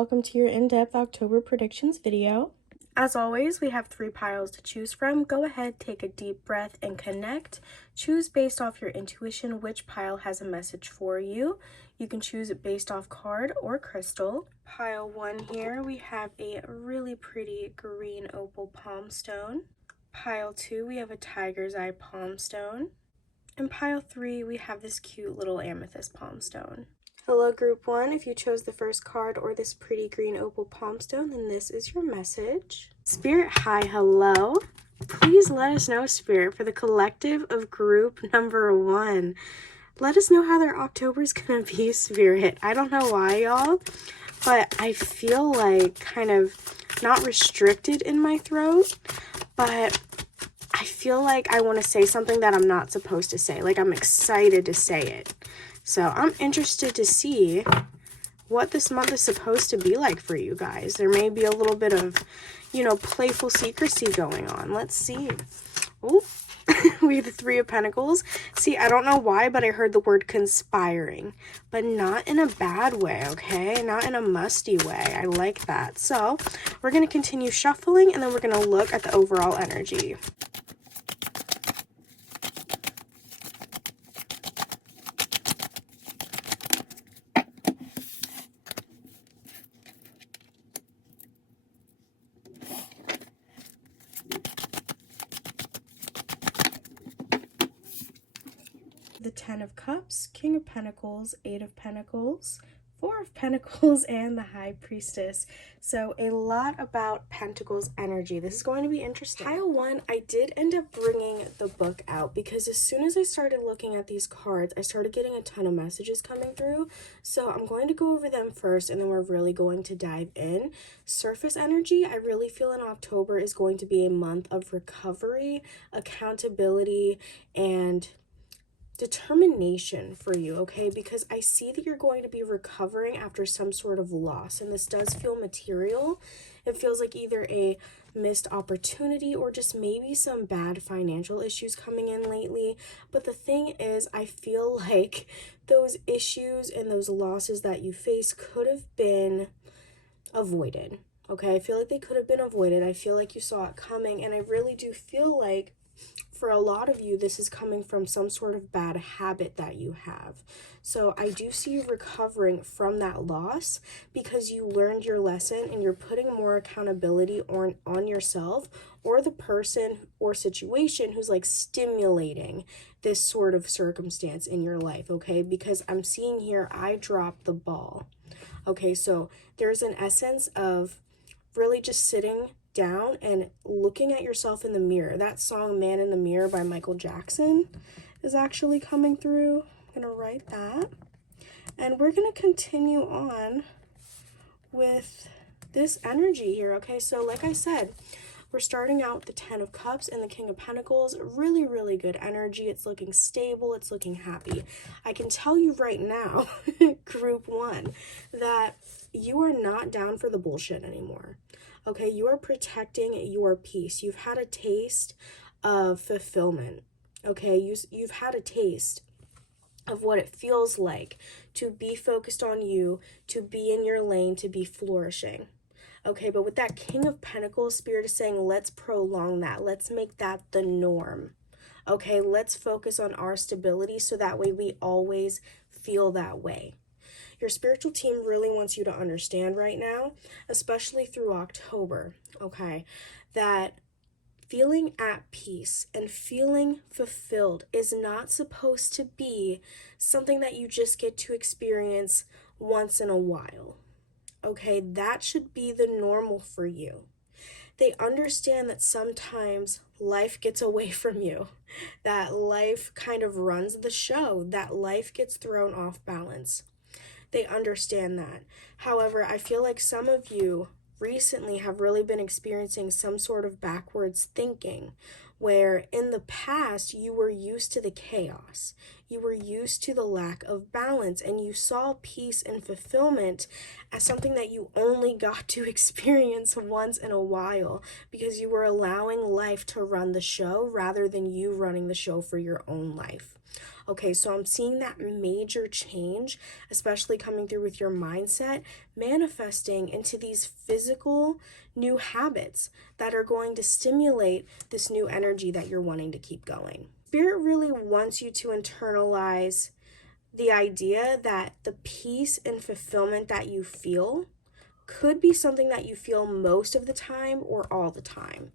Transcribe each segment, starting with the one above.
welcome to your in-depth October predictions video. As always, we have 3 piles to choose from. Go ahead, take a deep breath and connect. Choose based off your intuition which pile has a message for you. You can choose it based off card or crystal. Pile 1 here, we have a really pretty green opal palm stone. Pile 2, we have a tiger's eye palm stone. And pile 3, we have this cute little amethyst palm stone. Hello group 1, if you chose the first card or this pretty green opal palm stone, then this is your message. Spirit, hi, hello. Please let us know, Spirit, for the collective of group number 1. Let us know how their October is gonna be, Spirit. I don't know why, y'all, but I feel like kind of not restricted in my throat, but I feel like I want to say something that I'm not supposed to say. Like, I'm excited to say it. So I'm interested to see what this month is supposed to be like for you guys. There may be a little bit of, playful secrecy going on. Let's see. Oh, we have the 3 of Pentacles. See, I don't know why, but I heard the word conspiring, but not in a bad way, okay? Not in a musty way. I like that. So we're going to continue shuffling, and then we're going to look at the overall energy. The 10 of Cups, King of Pentacles, 8 of Pentacles, 4 of Pentacles, and the High Priestess. So a lot about Pentacles energy. This is going to be interesting. Pile 1, I did end up bringing the book out because as soon as I started looking at these cards, I started getting a ton of messages coming through. So I'm going to go over them first, and then we're really going to dive in. Surface energy, I really feel in October is going to be a month of recovery, accountability, and determination for you, okay? Because I see that you're going to be recovering after some sort of loss, and this does feel material. It feels like either a missed opportunity or just maybe some bad financial issues coming in lately. But the thing is, I feel like those issues and those losses that you face could have been avoided, okay? I feel like they could have been avoided. I feel like you saw it coming, and I really do feel like for a lot of you, this is coming from some sort of bad habit that you have. So I do see you recovering from that loss because you learned your lesson and you're putting more accountability on yourself or the person or situation who's like stimulating this sort of circumstance in your life, okay? Because I'm seeing here, I dropped the ball. Okay, so there's an essence of really just sitting down and looking at yourself in the mirror. That song Man in the Mirror by Michael Jackson is actually coming through. I'm gonna write that, and we're gonna continue on with this energy here. Okay, so like I said, we're starting out with the 10 of Cups and the King of Pentacles. Really, really good energy. It's looking stable. It's looking happy. I can tell you right now, group 1, that you are not down for the bullshit anymore. Okay, you are protecting your peace. You've had a taste of fulfillment. Okay, you've had a taste of what it feels like to be focused on you, to be in your lane, to be flourishing. Okay, but with that King of Pentacles, Spirit is saying, let's prolong that. Let's make that the norm. Okay, let's focus on our stability so that way we always feel that way. Your spiritual team really wants you to understand right now, especially through October, okay, that feeling at peace and feeling fulfilled is not supposed to be something that you just get to experience once in a while, okay? That should be the normal for you. They understand that sometimes life gets away from you, that life kind of runs the show, that life gets thrown off balance. They understand that. However, I feel like some of you recently have really been experiencing some sort of backwards thinking where in the past you were used to the chaos. You were used to the lack of balance, and you saw peace and fulfillment as something that you only got to experience once in a while because you were allowing life to run the show rather than you running the show for your own life. Okay, so I'm seeing that major change, especially coming through with your mindset, manifesting into these physical new habits that are going to stimulate this new energy that you're wanting to keep going. Spirit really wants you to internalize the idea that the peace and fulfillment that you feel could be something that you feel most of the time or all the time.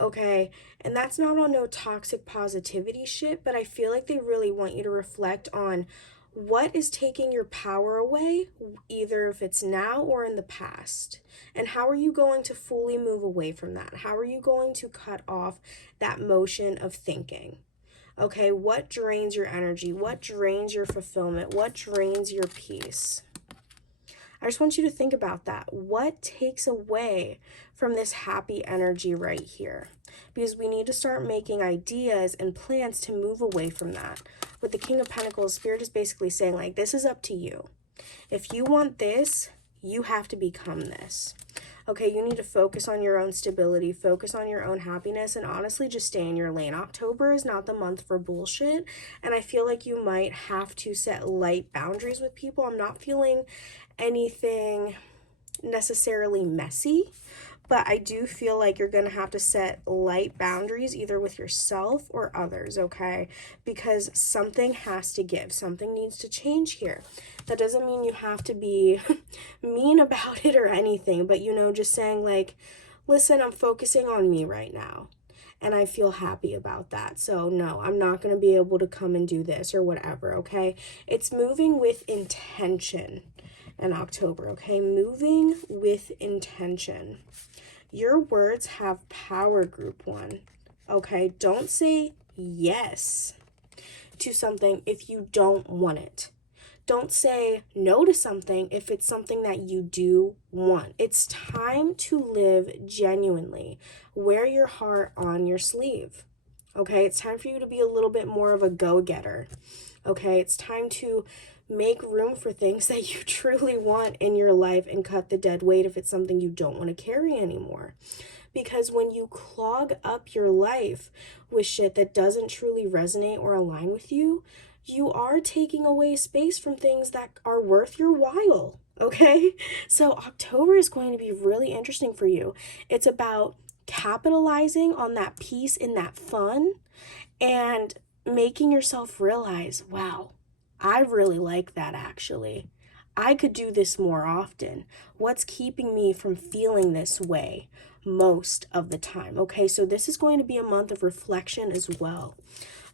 Okay, and that's not on no toxic positivity shit, but I feel like they really want you to reflect on what is taking your power away, either if it's now or in the past, and how are you going to fully move away from that? How are you going to cut off that motion of thinking? Okay, what drains your energy? What drains your fulfillment? What drains your peace? I just want you to think about that. What takes away from this happy energy right here? Because we need to start making ideas and plans to move away from that. With the King of Pentacles, Spirit is basically saying, like, this is up to you. If you want this, you have to become this. Okay, you need to focus on your own stability, focus on your own happiness, and honestly just stay in your lane. October is not the month for bullshit, and I feel like you might have to set light boundaries with people. I'm not feeling anything necessarily messy, but I do feel like you're going to have to set light boundaries either with yourself or others, okay? Because something has to give. Something needs to change here. That doesn't mean you have to be mean about it or anything, but, you know, just saying like, listen, I'm focusing on me right now. And I feel happy about that. So no, I'm not going to be able to come and do this or whatever, okay? It's moving with intention in October, okay? Moving with intention. Your words have power, group one, okay? Don't say yes to something if you don't want it. Don't say no to something if it's something that you do want. It's time to live genuinely. Wear your heart on your sleeve, okay? It's time for you to be a little bit more of a go-getter, okay? It's time to make room for things that you truly want in your life and cut the dead weight if it's something you don't want to carry anymore. Because when you clog up your life with shit that doesn't truly resonate or align with you, you are taking away space from things that are worth your while, okay? So October is going to be really interesting for you. It's about capitalizing on that peace and that fun and making yourself realize, wow, I really like that actually. I could do this more often. What's keeping me from feeling this way most of the time? Okay, so this is going to be a month of reflection as well.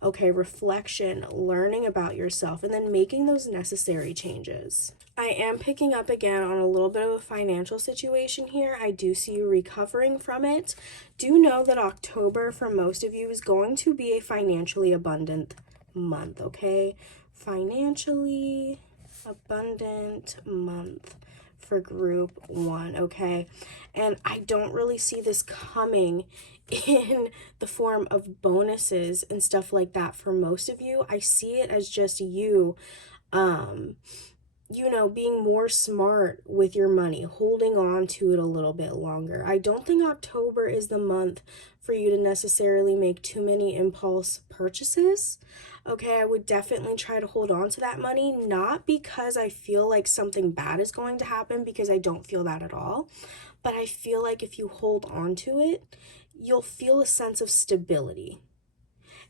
Okay, reflection, learning about yourself, and then making those necessary changes. I am picking up again on a little bit of a financial situation here. I do see you recovering from it. Do know that October for most of you is going to be a financially abundant month, okay? Financially abundant month for group one, okay? And I don't really see this coming in the form of bonuses and stuff like that for most of you. I see it as just you, you know, being more smart with your money, holding on to it a little bit longer. I don't think October is the month for you to necessarily make too many impulse purchases. Okay, I would definitely try to hold on to that money, not because I feel like something bad is going to happen, because I don't feel that at all. But I feel like if you hold on to it, you'll feel a sense of stability.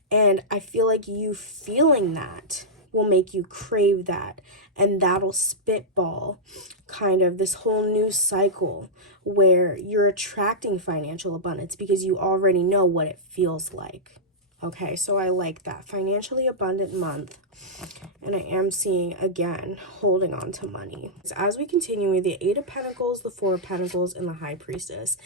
And I feel like you feeling that will make you crave that. And that'll spitball kind of this whole new cycle where you're attracting financial abundance because you already know what it feels like. Okay, so I like that. Financially abundant month. And I am seeing, again, holding on to money. As we continue with the Eight of Pentacles, the Four of Pentacles, and the High Priestess,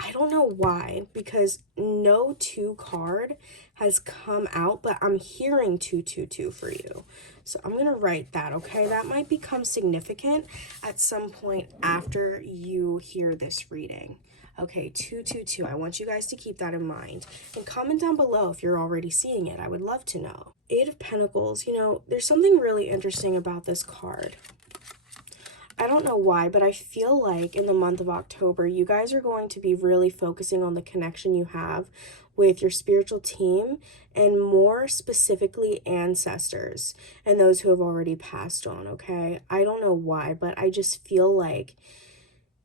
I don't know why, because no 2 card has come out, but I'm hearing 222 for you. So I'm going to write that, okay? That might become significant at some point after you hear this reading. Okay, 222. I want you guys to keep that in mind. And comment down below if you're already seeing it. I would love to know. Eight of Pentacles, you know, there's something really interesting about this card. I don't know why, but I feel like in the month of October, you guys are going to be really focusing on the connection you have with your spiritual team, and more specifically ancestors and those who have already passed on, okay? I don't know why, but I just feel like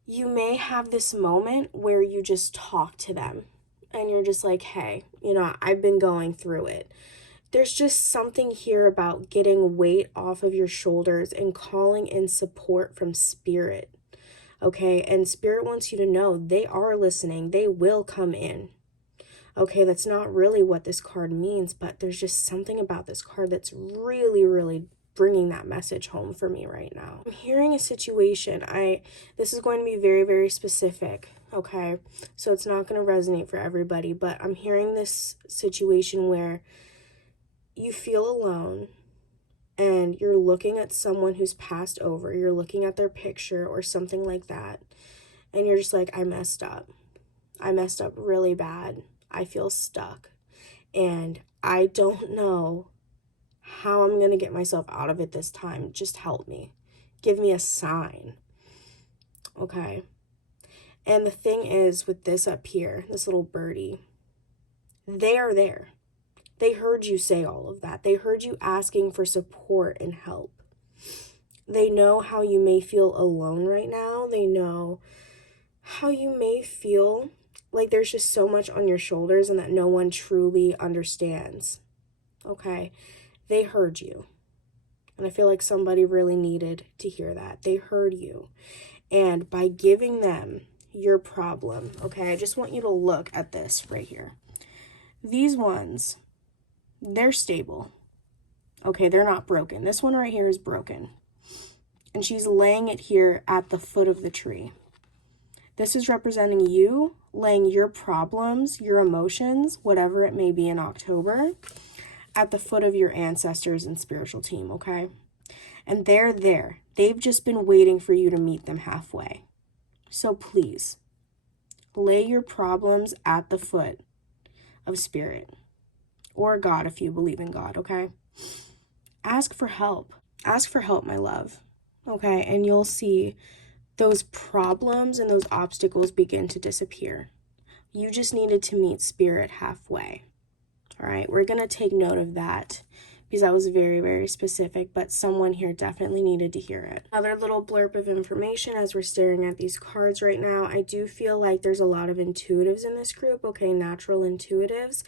you may have this moment where you just talk to them and you're just like, hey, I've been going through it. There's just something here about getting weight off of your shoulders and calling in support from spirit, okay? And spirit wants you to know they are listening. They will come in, okay? That's not really what this card means, but there's just something about this card that's really, really bringing that message home for me right now. I'm hearing a situation. This is going to be very, very specific, okay? So it's not going to resonate for everybody, but I'm hearing this situation where you feel alone and you're looking at someone who's passed over. You're looking at their picture or something like that, and you're just like, I messed up. I messed up really bad. I feel stuck, and I don't know how I'm going to get myself out of it this time. Just help me. Give me a sign. Okay. And the thing is, with this up here, this little birdie, they are there. They heard you say all of that. They heard you asking for support and help. They know how you may feel alone right now. They know how you may feel like there's just so much on your shoulders and that no one truly understands. Okay? They heard you. And I feel like somebody really needed to hear that. They heard you. And by giving them your problem, okay, I just want you to look at this right here. These ones, they're stable. Okay, they're not broken. This one right here is broken. And she's laying it here at the foot of the tree. This is representing you laying your problems, your emotions, whatever it may be in October, at the foot of your ancestors and spiritual team, okay? And they're there. They've just been waiting for you to meet them halfway. So please, lay your problems at the foot of spirit. Or God, if you believe in God, okay? Ask for help. Ask for help, my love, okay? And you'll see those problems and those obstacles begin to disappear. You just needed to meet spirit halfway, all right? We're going to take note of that because that was very, very specific, but someone here definitely needed to hear it. Another little blurb of information as we're staring at these cards right now. I do feel like there's a lot of intuitives in this group, okay? Natural intuitives.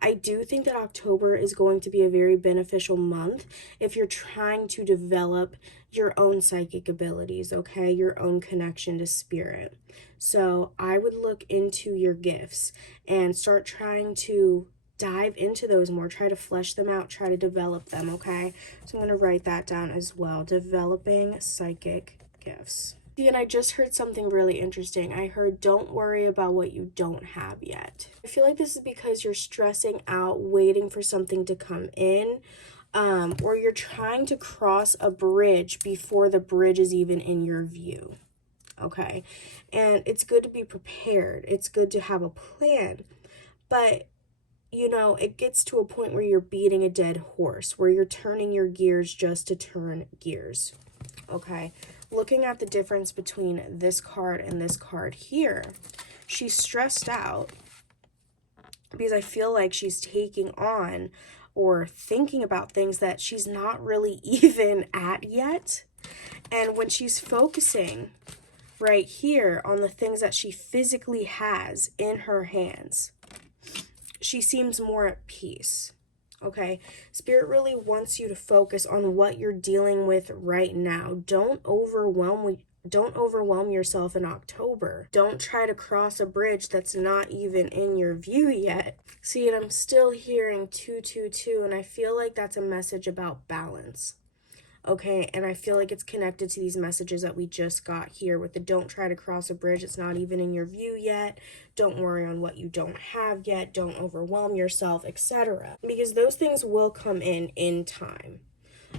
I do think that October is going to be a very beneficial month if you're trying to develop your own psychic abilities, okay? Your own connection to spirit. So I would look into your gifts and start trying to dive into those more. Try to flesh them out. Try to develop them, okay? So I'm going to write that down as well. Developing psychic gifts. And I just heard something really interesting. I heard, don't worry about what you don't have yet. I feel like this is because you're stressing out, waiting for something to come in, or you're trying to cross a bridge before the bridge is even in your view, okay? And it's good to be prepared. It's good to have a plan, but it gets to a point where you're beating a dead horse, where you're turning your gears just to turn gears, okay? Looking at the difference between this card and this card here, she's stressed out because I feel like she's taking on or thinking about things that she's not really even at yet. And when she's focusing right here on the things that she physically has in her hands, she seems more at peace. Okay, Spirit really wants you to focus on what you're dealing with right now. Don't overwhelm yourself in October. Don't try to cross a bridge that's not even in your view yet. See, and I'm still hearing 222, and I feel like that's a message about balance. Okay, and I feel like it's connected to these messages that we just got here with the don't try to cross a bridge. It's not even in your view yet. Don't worry on what you don't have yet. Don't overwhelm yourself, etc. Because those things will come in time.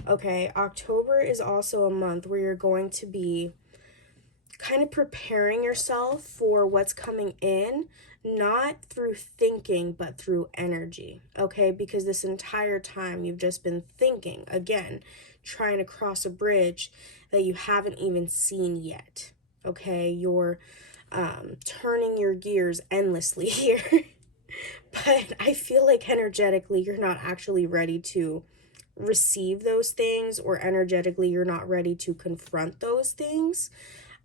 Okay, October is also a month where you're going to be kind of preparing yourself for what's coming in, not through thinking, but through energy, okay? Because this entire time you've just been thinking, again, trying to cross a bridge that you haven't even seen yet, okay? You're turning your gears endlessly here. But I feel like energetically you're not actually ready to receive those things, or energetically you're not ready to confront those things.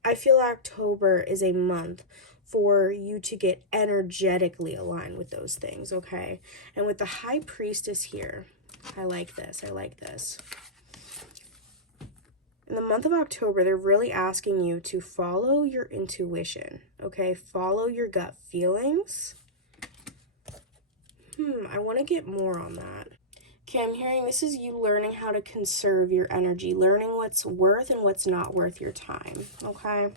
I feel October is a month for you to get energetically aligned with those things, okay? And with the High Priestess here, I like this. I like this. In the month of October, they're really asking you to follow your intuition, okay? Follow your gut feelings. I want to get more on that. Okay, I'm hearing this is you learning how to conserve your energy, learning what's worth and what's not worth your time, okay?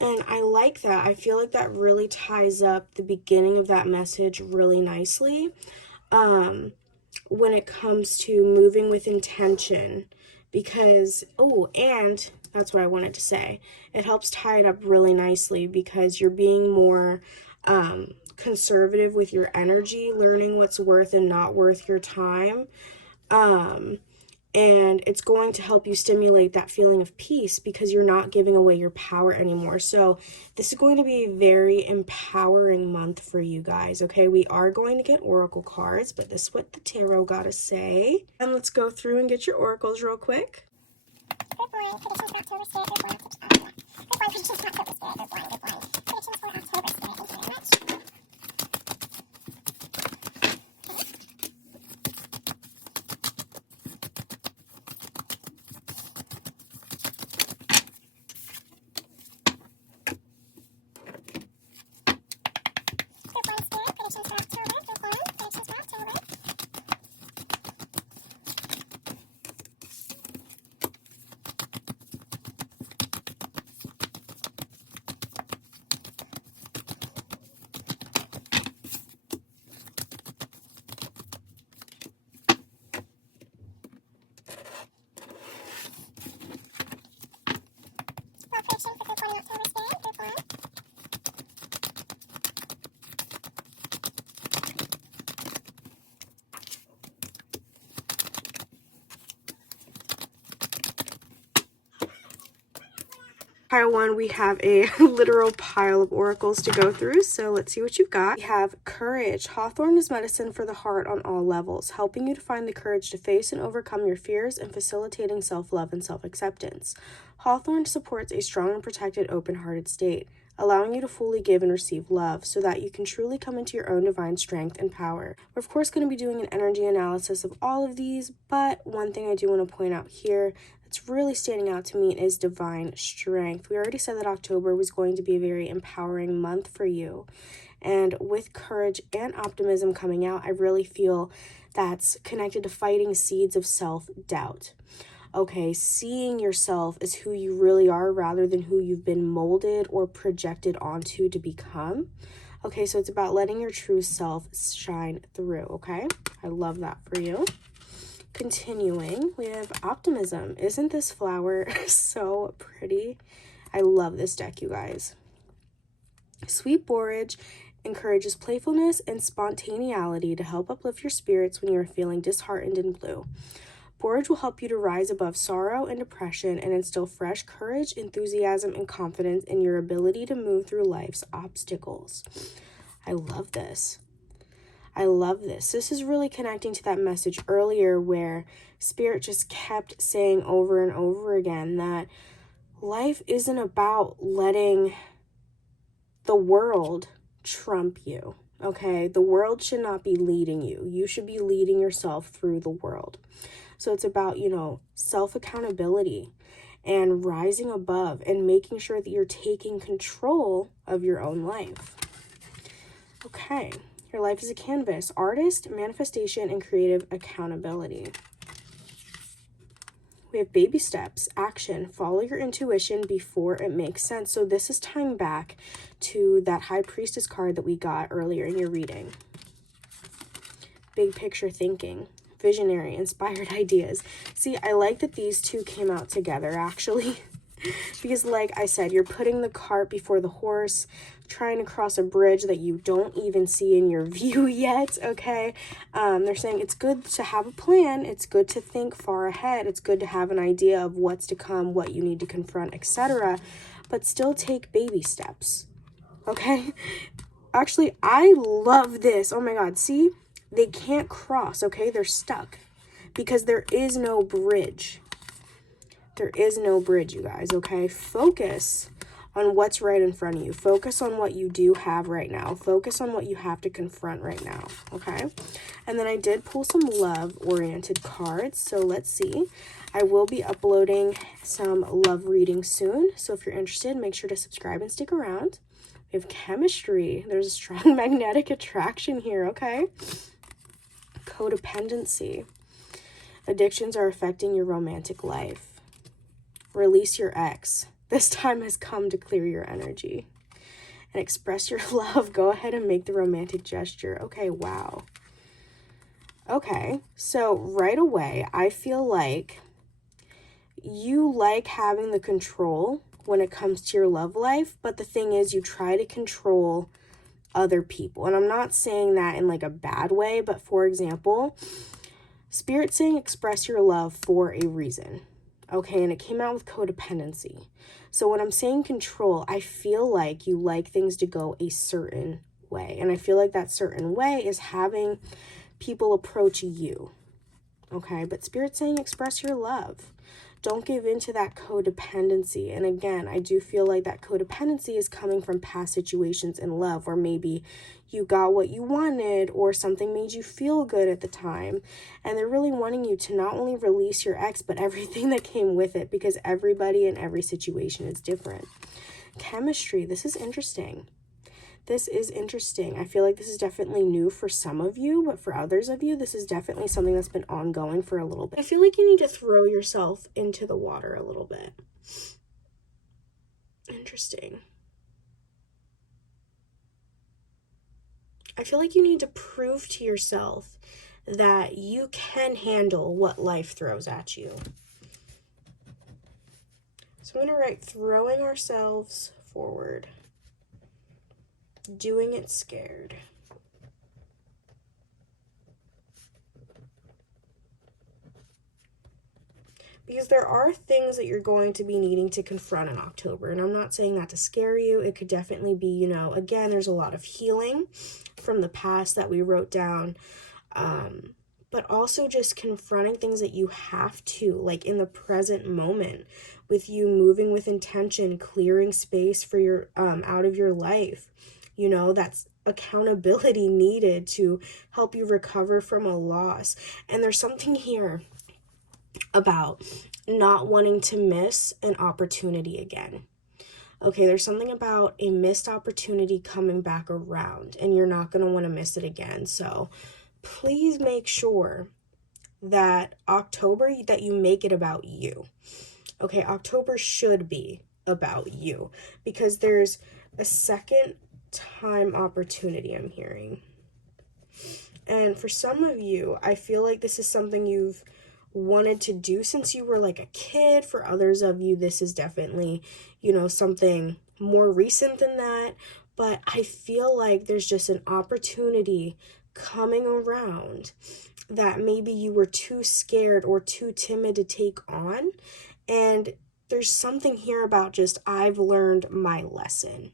And I like that. I feel like that really ties up the beginning of that message really nicely. When it comes to moving with intention, because, and that's what I wanted to say. It helps tie it up really nicely because you're being more conservative with your energy, learning what's worth and not worth your time. And it's going to help you stimulate that feeling of peace because you're not giving away your power anymore. So this is going to be a very empowering month for you guys, okay? We are going to get oracle cards, but this is what the tarot got to say. And let's go through and get your oracles real quick. Good morning. Predictions for October Spirit. Good morning. Good morning. Predictions for October Spirit. Good morning. Good morning. Predictions for October Spirit. Thank you very much. Pile 1, we have a literal pile of oracles to go through, so let's see what you've got. We have courage. Hawthorn is medicine for the heart on all levels, helping you to find the courage to face and overcome your fears and facilitating self-love and self-acceptance. Hawthorn supports a strong and protected, open-hearted state, allowing you to fully give and receive love so that you can truly come into your own divine strength and power. We're of course going to be doing an energy analysis of all of these, but one thing I do want to point out here that's really standing out to me is divine strength. We already said that October was going to be a very empowering month for you. And with courage and optimism coming out, I really feel that's connected to fighting seeds of self-doubt. Okay, seeing yourself as who you really are rather than who you've been molded or projected onto to become. Okay, so it's about letting your true self shine through, okay? I love that for you. Continuing, we have optimism. Isn't this flower so pretty? I love this deck, you guys. Sweet borage encourages playfulness and spontaneity to help uplift your spirits when you are feeling disheartened and blue. Borage will help you to rise above sorrow and depression and instill fresh courage, enthusiasm, and confidence in your ability to move through life's obstacles. I love this. I love this. This is really connecting to that message earlier where Spirit just kept saying over and over again that life isn't about letting the world trump you, okay? The world should not be leading you. You should be leading yourself through the world. So it's about, self-accountability and rising above and making sure that you're taking control of your own life. Okay. Your life is a canvas. Artist, manifestation, and creative accountability. We have baby steps, action, follow your intuition before it makes sense. So this is tying back to that High Priestess card that we got earlier in your reading. Big picture thinking, visionary, inspired ideas. See, I like that these two came out together, actually. Because like I said, you're putting the cart before the horse, trying to cross a bridge that you don't even see in your view yet, okay? They're saying it's good to have a plan. It's good to think far ahead. It's good to have an idea of what's to come, what you need to confront, etc. But still take baby steps, okay? Actually, I love this. Oh my God, see? They can't cross, okay? They're stuck because there is no bridge. There is no bridge, you guys, okay? Focus on what's right in front of you. Focus on what you do have right now. Focus on what you have to confront right now, okay? And then I did pull some love-oriented cards, so let's see. I will be uploading some love readings soon, so if you're interested, make sure to subscribe and stick around. We have chemistry. There's a strong magnetic attraction here, okay? Codependency. Addictions are affecting your romantic life. Release your ex. This time has come to clear your energy. And express your love. Go ahead and make the romantic gesture. Okay, wow. Okay, so right away, I feel like you like having the control when it comes to your love life, but the thing is you try to control other people. And I'm not saying that in like a bad way, but for example, Spirit's saying express your love for a reason. Okay, and it came out with codependency. So when I'm saying control, I feel like you like things to go a certain way. And I feel like that certain way is having people approach you. Okay, but Spirit's saying express your love. Don't give in to that codependency. And again, I do feel like that codependency is coming from past situations in love where maybe you got what you wanted or something made you feel good at the time. And they're really wanting you to not only release your ex, but everything that came with it, because everybody in every situation is different. Chemistry, this is interesting. This is interesting. I feel like this is definitely new for some of you, but for others of you, this is definitely something that's been ongoing for a little bit. I feel like you need to throw yourself into the water a little bit. Interesting. I feel like you need to prove to yourself that you can handle what life throws at you. So I'm going to write throwing ourselves forward. Doing it scared. Because there are things that you're going to be needing to confront in October. And I'm not saying that to scare you. It could definitely be, you know, again, there's a lot of healing from the past that we wrote down. But also just confronting things that you have to, like in the present moment, with you moving with intention, clearing space for your, out of your life. You know, that's accountability needed to help you recover from a loss. And there's something here about not wanting to miss an opportunity again. Okay, there's something about a missed opportunity coming back around, and you're not going to want to miss it again. So please make sure that October, that you make it about you. Okay, October should be about you, because there's a second time opportunity I'm hearing. And for some of you, I feel like this is something you've wanted to do since you were like a kid. For others of you, this is definitely, you know, something more recent than that. But I feel like there's just an opportunity coming around that maybe you were too scared or too timid to take on. And there's something here about just, I've learned my lesson.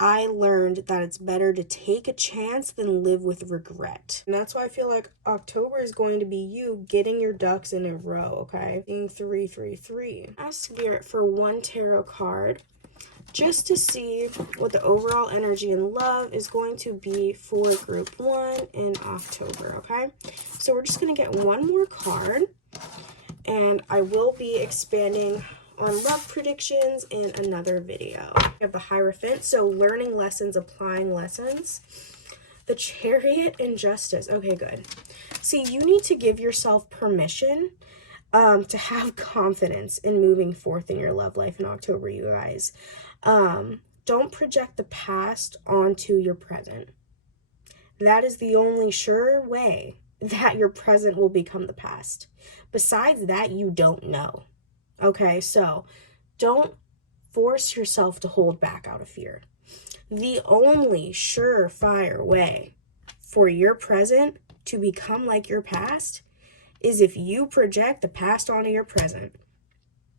I learned that it's better to take a chance than live with regret. And that's why I feel like October is going to be you getting your ducks in a row, okay? Being 333. Ask Spirit for one tarot card just to see what the overall energy and love is going to be for group 1 in October, okay? So we're just going to get one more card, and I will be expanding on love predictions in another video. We have the Hierophant, so learning lessons, applying lessons. The Chariot and Justice. Okay, good. See, you need to give yourself permission to have confidence in moving forth in your love life in October, you guys. Don't project the past onto your present. That is the only sure way that your present will become the past. Besides that, you don't know. Okay, so Don't force yourself to hold back out of fear. The only surefire way for your present to become like your past is if you project the past onto your present.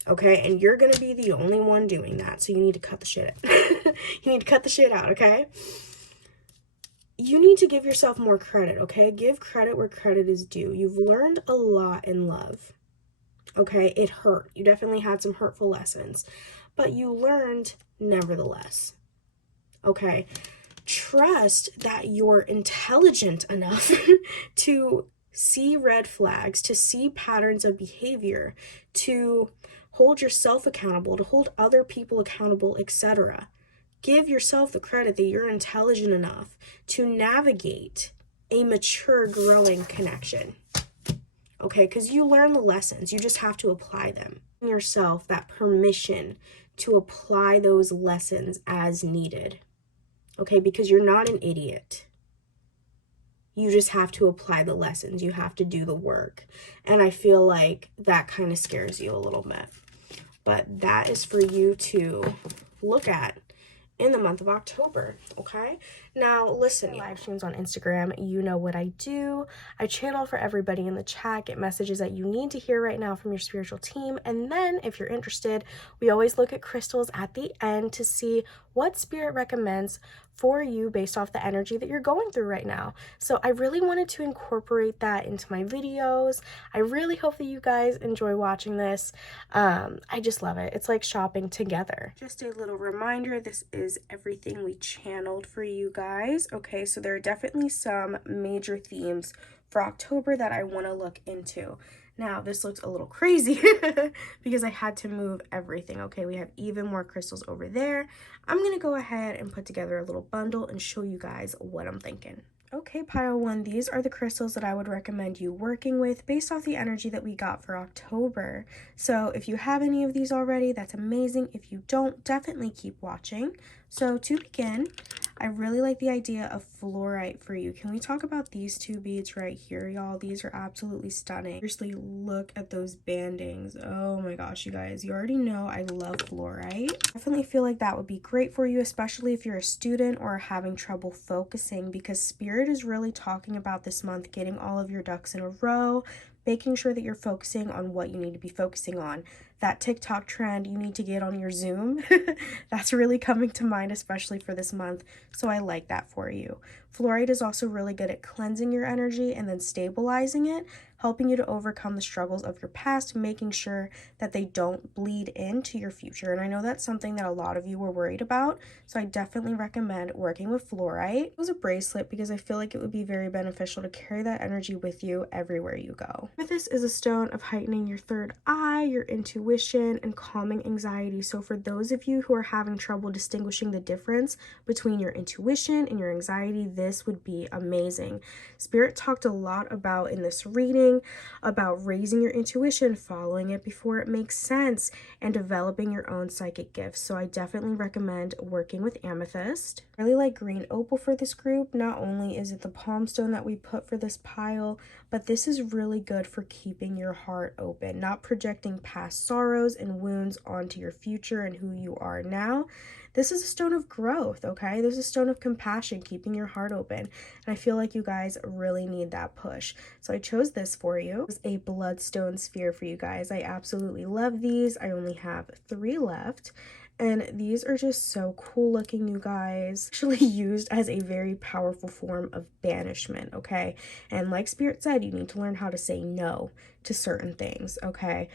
Okay? And you're going to be the only one doing that. So you need to cut the shit out. You need to cut the shit out, okay? You need to give yourself more credit, okay? Give credit where credit is due. You've learned a lot in love. Okay? It hurt. You definitely had some hurtful lessons. But you learned nevertheless. Okay? Trust that you're intelligent enough to see red flags, to see patterns of behavior, to hold yourself accountable, to hold other people accountable, etc. Give yourself the credit that you're intelligent enough to navigate a mature, growing connection. Okay, because you learn the lessons, you just have to apply them. Give yourself that permission to apply those lessons as needed. Okay, because you're not an idiot. You just have to apply the lessons. You have to do the work. And I feel like that kind of scares you a little bit. But that is for you to look at in the month of October, okay? Now, listen, live streams on Instagram, you know what I do. I channel for everybody in the chat, get messages that you need to hear right now from your spiritual team. And then, if you're interested, we always look at crystals at the end to see what spirit recommends for you based off the energy that you're going through right now. So I really wanted to incorporate that into my videos. I really hope that you guys enjoy watching this. I just love it. It's like shopping together. Just a little reminder, this is everything we channeled for you guys. Okay, so there are definitely some major themes for October that I want to look into. Now, this looks a little crazy because I had to move everything. Okay, we have even more crystals over there. I'm going to go ahead and put together a little bundle and show you guys what I'm thinking. Okay, pile one, these are the crystals that I would recommend you working with based off the energy that we got for October. So if you have any of these already, that's amazing. If you don't, definitely keep watching. So to begin, I really like the idea of fluorite for you. Can we talk about these two beads right here, y'all? These are absolutely stunning. Seriously, look at those bandings. Oh my gosh, you guys. You already know I love fluorite. Definitely feel like that would be great for you, especially if you're a student or having trouble focusing, because Spirit is really talking about this month getting all of your ducks in a row, making sure that you're focusing on what you need to be focusing on. That TikTok trend, you need to get on your Zoom. That's really coming to mind, especially for this month. So I like that for you. Fluorite is also really good at cleansing your energy and then stabilizing it, helping you to overcome the struggles of your past, making sure that they don't bleed into your future. And I know that's something that a lot of you were worried about, so I definitely recommend working with fluorite. It was a bracelet because I feel like it would be very beneficial to carry that energy with you everywhere you go. This is a stone of heightening your third eye, your intuition, and calming anxiety. So for those of you who are having trouble distinguishing the difference between your intuition and your anxiety, this would be amazing. Spirit talked a lot about in this reading about raising your intuition, following it before it makes sense, and developing your own psychic gifts. So I definitely recommend working with amethyst. I really like green opal for this group. Not only is it the palm stone that we put for this pile, but this is really good for keeping your heart open, not projecting past sorrows and wounds onto your future and who you are now. This is a stone of growth, okay? This is a stone of compassion, keeping your heart open. And I feel like you guys really need that push. So I chose this for you. It's a bloodstone sphere for you guys. I absolutely love these. I only have 3 left. And these are just so cool looking, you guys. Actually used as a very powerful form of banishment, okay? And like Spirit said, you need to learn how to say no to certain things, okay?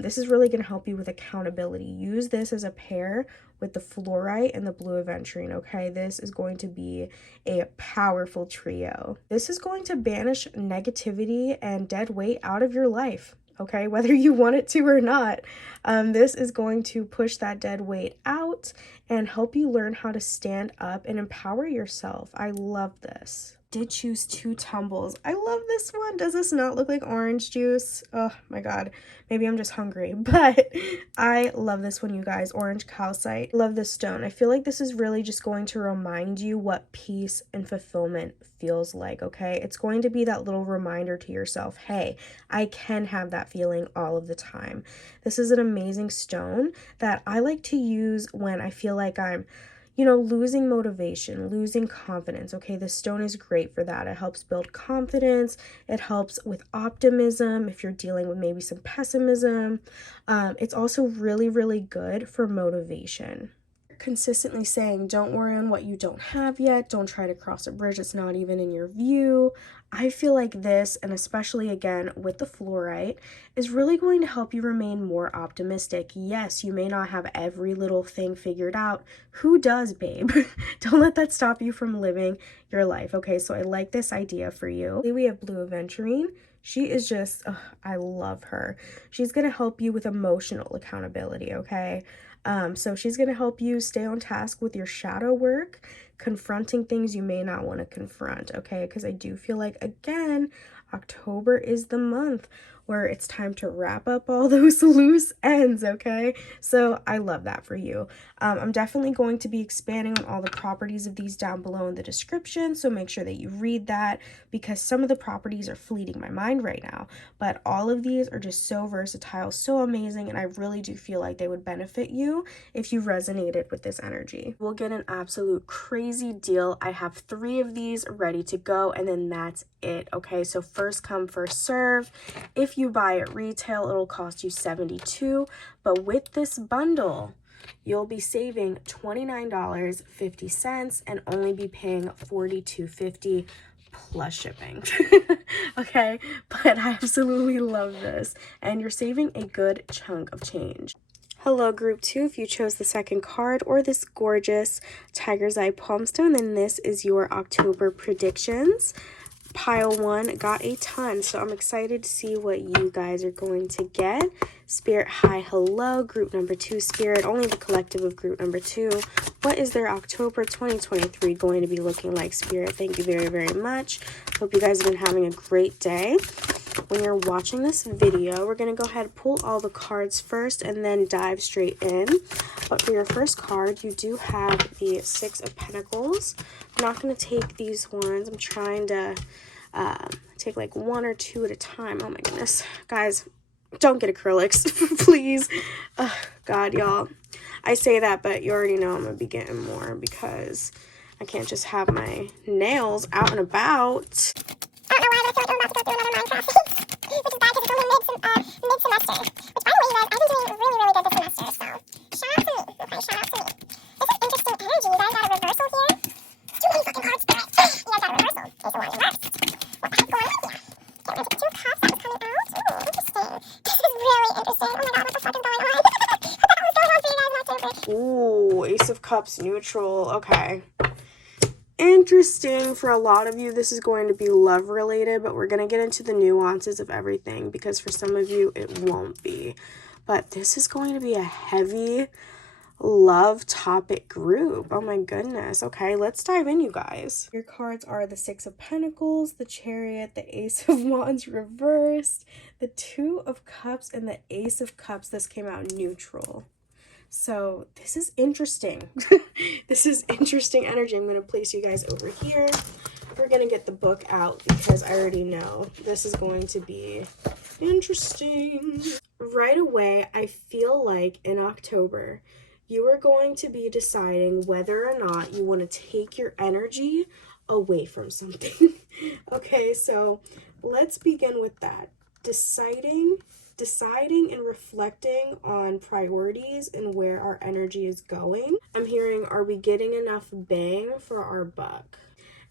This is really going to help you with accountability. Use this as a pair with the fluorite and the blue aventurine, okay? This is going to be a powerful trio. This is going to banish negativity and dead weight out of your life. Okay, whether you want it to or not, this is going to push that dead weight out and help you learn how to stand up and empower yourself. I love this. did choose 2 tumbles. I love this one. Does this not look like orange juice? Oh my god. Maybe I'm just hungry, but I love this one, you guys. Orange calcite. Love this stone. I feel like this is really just going to remind you what peace and fulfillment feels like, okay? It's going to be that little reminder to yourself, hey, I can have that feeling all of the time. This is an amazing stone that I like to use when I feel like I'm losing motivation, losing confidence. Okay, this stone is great for that. It helps build confidence. It helps with optimism if you're dealing with maybe some pessimism. It's also really, really good for motivation. Consistently saying, don't worry on what you don't have yet. Don't try to cross a bridge that's not even in your view. I feel like this, and especially again with the fluorite, is really going to help you remain more optimistic. Yes, you may not have every little thing figured out. Who does, babe? Don't let that stop you from living your life. Okay, so I like this idea for you. We have blue aventurine. She is just, I love her. She's going to help you with emotional accountability, okay? So she's going to help you stay on task with your shadow work, confronting things you may not want to confront, okay? Because I do feel like, again, October is the month where it's time to wrap up all those loose ends, okay? So I love that for you. I'm definitely going to be expanding on all the properties of these down below in the description, so make sure that you read that because some of the properties are fleeting my mind right now, but all of these are just so versatile, so amazing, and I really do feel like they would benefit you if you resonated with this energy. We'll get an absolute crazy deal. I have 3 of these ready to go, and then that's it, okay? So first come, first serve. If you buy at retail, it'll cost you $72, but with this bundle, you'll be saving $29.50 and only be paying $42.50 plus shipping. Okay, but I absolutely love this, and you're saving a good chunk of change. Hello, group 2. If you chose the second card or this gorgeous Tiger's Eye Palm Stone, then this is your October predictions. Pile 1 got a ton, so I'm excited to see what you guys are going to get. Spirit, hi, hello. Group number 2, Spirit, only the collective of group number 2. What is their October 2023 going to be looking like, Spirit? Thank you very, very much. Hope you guys have been having a great day. When you're watching this video, we're going to go ahead and pull all the cards first and then dive straight in. But for your first card, you do have the 6 of Pentacles. I'm not going to take these ones. I'm trying to take like 1 or 2 at a time. Oh my goodness. Guys, don't get acrylics, please. God, y'all. I say that, but you already know I'm going to be getting more because I can't just have my nails out and about. I don't know why, but I feel like I'm about to go through another Minecraft, which is bad because it's only mid-semester. Which, by the way, you guys, I've been doing really, really good this semester, so shout out to me. Okay, shout out to me. This is interesting energy. You guys got a reversal here. Too many fucking cards, Spirit. You guys got a reversal. Okay, so 1 reverse. What the heck's going on here? Get rid of the 2 cups that was coming out. Ooh, interesting. This is really interesting. Oh my god, what the fuck is going on? What was going on for you guys in October? Ooh, Ace of Cups neutral. Okay. Interesting. For a lot of you, this is going to be love related, but we're going to get into the nuances of everything because for some of you it won't be. But this is going to be a heavy love topic group. Oh my goodness. Okay, let's dive in, you guys. Your cards are the 6 of Pentacles, the Chariot, the Ace of Wands reversed, the 2 of Cups, and the Ace of Cups. This came out neutral. So this is interesting. This is interesting energy. I'm going to place you guys over here. We're going to get the book out because I already know this is going to be interesting. Right away, I feel like in October, you are going to be deciding whether or not you want to take your energy away from something. Okay, so let's begin with that. Deciding and reflecting on priorities and where our energy is going. I'm hearing, are we getting enough bang for our buck?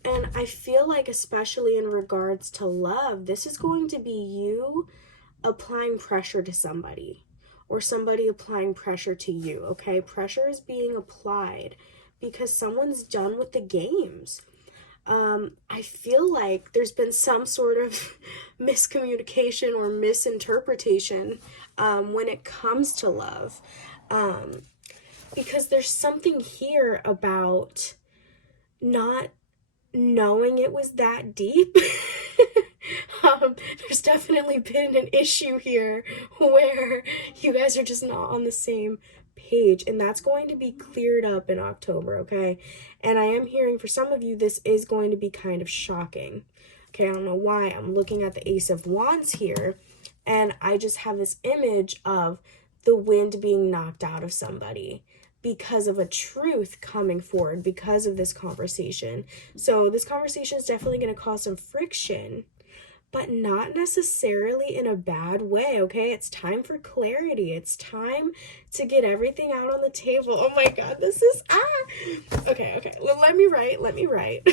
And I feel like, especially in regards to love, this is going to be you applying pressure to somebody or somebody applying pressure to you, okay? Pressure is being applied because someone's done with the games. I feel like there's been some sort of miscommunication or misinterpretation when it comes to love. Because there's something here about not knowing it was that deep. There's definitely been an issue here where you guys are just not on the same page, and that's going to be cleared up in October, okay? And I am hearing for some of you this is going to be kind of shocking. Okay, I don't know why. I'm looking at the Ace of Wands here, and I just have this image of the wind being knocked out of somebody because of a truth coming forward, because of this conversation. So this conversation is definitely going to cause some friction, but not necessarily in a bad way, okay? It's time for clarity. It's time to get everything out on the table. Oh my God, this is, Okay, well, let me write.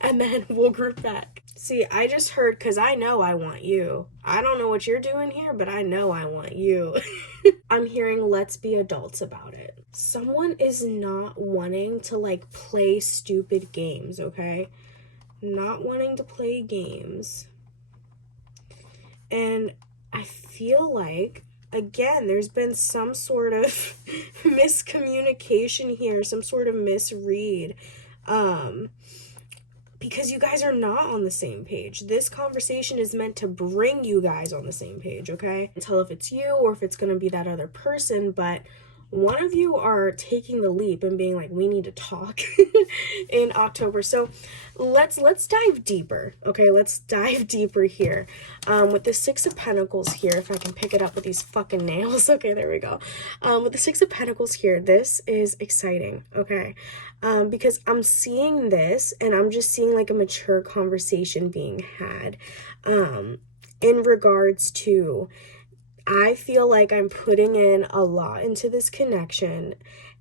And then we'll group back. See, I just heard, because I know I want you. I don't know what you're doing here, but I know I want you. I'm hearing let's be adults about it. Someone is not wanting to like play stupid games, okay? Not wanting to play games. And I feel like, again, there's been some sort of miscommunication here, some sort of misread. Because you guys are not on the same page. This conversation is meant to bring you guys on the same page, okay? Tell if it's you or if it's going to be that other person, but one of you are taking the leap and being like, we need to talk in October. So let's dive deeper, okay? Let's dive deeper here. With the Six of Pentacles here, if I can pick it up with these fucking nails. Okay, there we go. With the Six of Pentacles here, this is exciting, okay? Because I'm seeing this and I'm just seeing like a mature conversation being had in regards to, I feel like I'm putting in a lot into this connection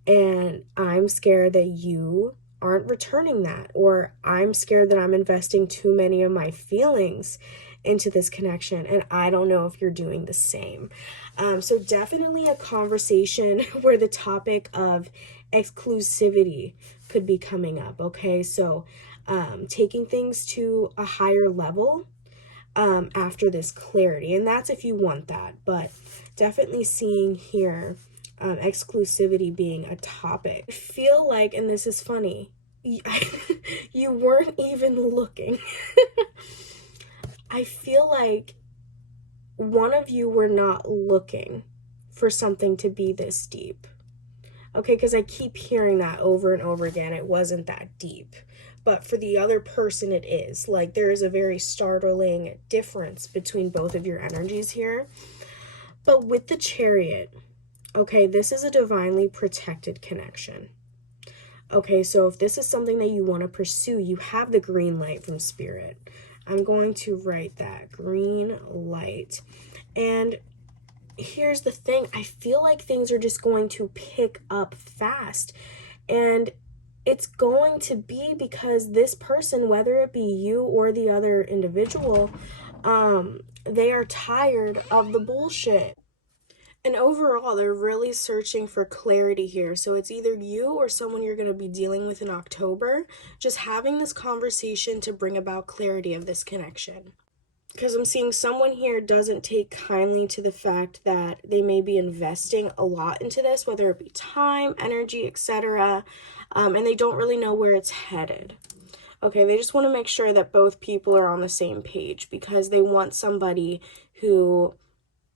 and I'm scared that you aren't returning that, or I'm scared that I'm investing too many of my feelings into this connection and I don't know if you're doing the same. So definitely a conversation where the topic of exclusivity could be coming up, okay? So taking things to a higher level after this clarity, and that's if you want that, but definitely seeing here exclusivity being a topic. I feel like, and this is funny, you weren't even looking. I feel like one of you were not looking for something to be this deep. Okay, because I keep hearing that over and over again. It wasn't that deep. But for the other person, it is. Like, there is a very startling difference between both of your energies here. But with the Chariot, okay, this is a divinely protected connection. Okay, so if this is something that you want to pursue, you have the green light from Spirit. I'm going to write that, green light. And here's the thing, I feel like things are just going to pick up fast, and it's going to be because this person, whether it be you or the other individual, they are tired of the bullshit. And overall, they're really searching for clarity here. So it's either you or someone you're going to be dealing with in October, just having this conversation to bring about clarity of this connection. Because I'm seeing someone here doesn't take kindly to the fact that they may be investing a lot into this, whether it be time, energy, etc., and they don't really know where it's headed. Okay, they just want to make sure that both people are on the same page because they want somebody who,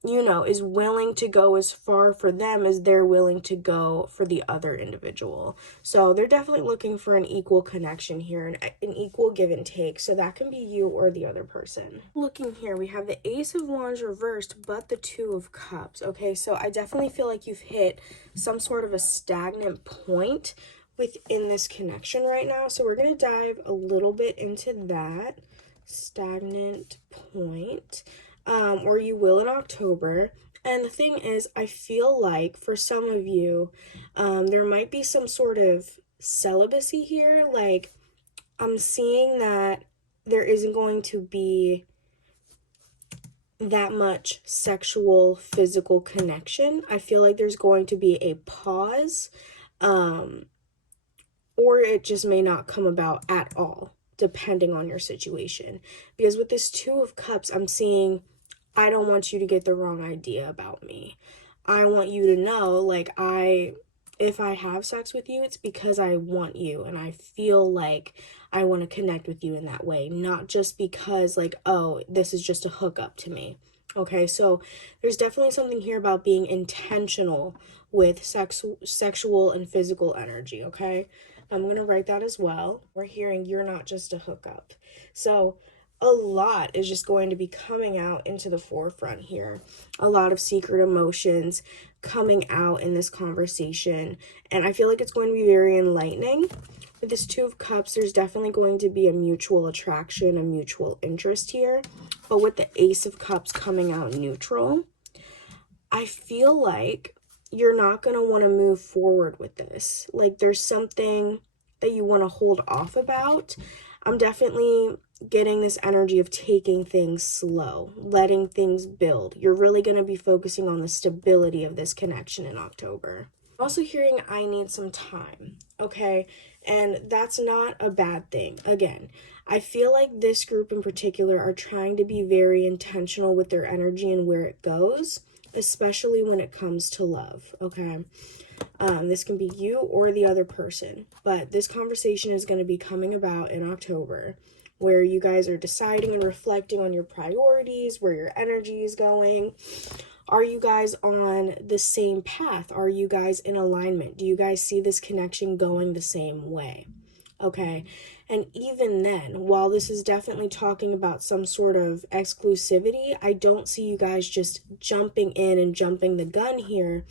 you know, is willing to go as far for them as they're willing to go for the other individual. So they're definitely looking for an equal connection here, an equal give and take. So that can be you or the other person. Looking here, we have the Ace of Wands reversed, but the Two of Cups. Okay, so I definitely feel like you've hit some sort of a stagnant point within this connection right now. So we're going to dive a little bit into that stagnant point. Or you will in October. And the thing is, I feel like for some of you, there might be some sort of celibacy here. Like, I'm seeing that there isn't going to be that much sexual, physical connection. I feel like there's going to be a pause, or it just may not come about at all, depending on your situation. Because with this Two of Cups, I'm seeing, I don't want you to get the wrong idea about me. I want you to know, like, I if I have sex with you, it's because I want you and I feel like I want to connect with you in that way, not just because like, oh, this is just a hookup to me. Okay, so there's definitely something here about being intentional with sexual and physical energy, okay? I'm going to write that as well. We're hearing you're not just a hookup. So a lot is just going to be coming out into the forefront here. A lot of secret emotions coming out in this conversation. And I feel like it's going to be very enlightening. With this Two of Cups, there's definitely going to be a mutual attraction, a mutual interest here. But with the Ace of Cups coming out neutral, I feel like you're not going to want to move forward with this. Like there's something that you want to hold off about. I'm definitely getting this energy of taking things slow, letting things build. You're really going to be focusing on the stability of this connection in October. Also hearing I need some time, okay? And that's not a bad thing. Again, I feel like this group in particular are trying to be very intentional with their energy and where it goes, especially when it comes to love, okay? This can be you or the other person, but this conversation is going to be coming about in October, where you guys are deciding and reflecting on your priorities, where your energy is going. Are you guys on the same path? Are you guys in alignment? Do you guys see this connection going the same way? Okay, and even then, while this is definitely talking about some sort of exclusivity, I don't see you guys just jumping in and jumping the gun here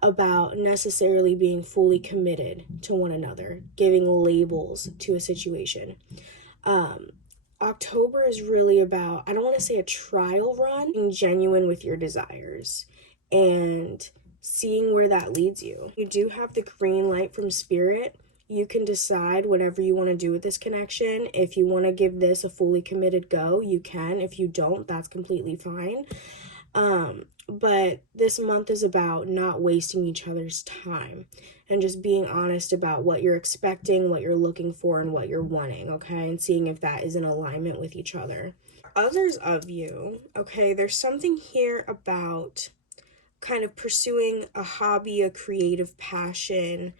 about necessarily being fully committed to one another, giving labels to a situation. October is really about, I don't want to say a trial run, being genuine with your desires and seeing where that leads you. You do have the green light from Spirit. You can decide whatever you want to do with this connection. If you want to give this a fully committed go, you can. If you don't, that's completely fine. But this month is about not wasting each other's time and just being honest about what you're expecting, what you're looking for, and what you're wanting, okay? And seeing if that is in alignment with each other. Others of you, okay, there's something here about kind of pursuing a hobby, a creative passion,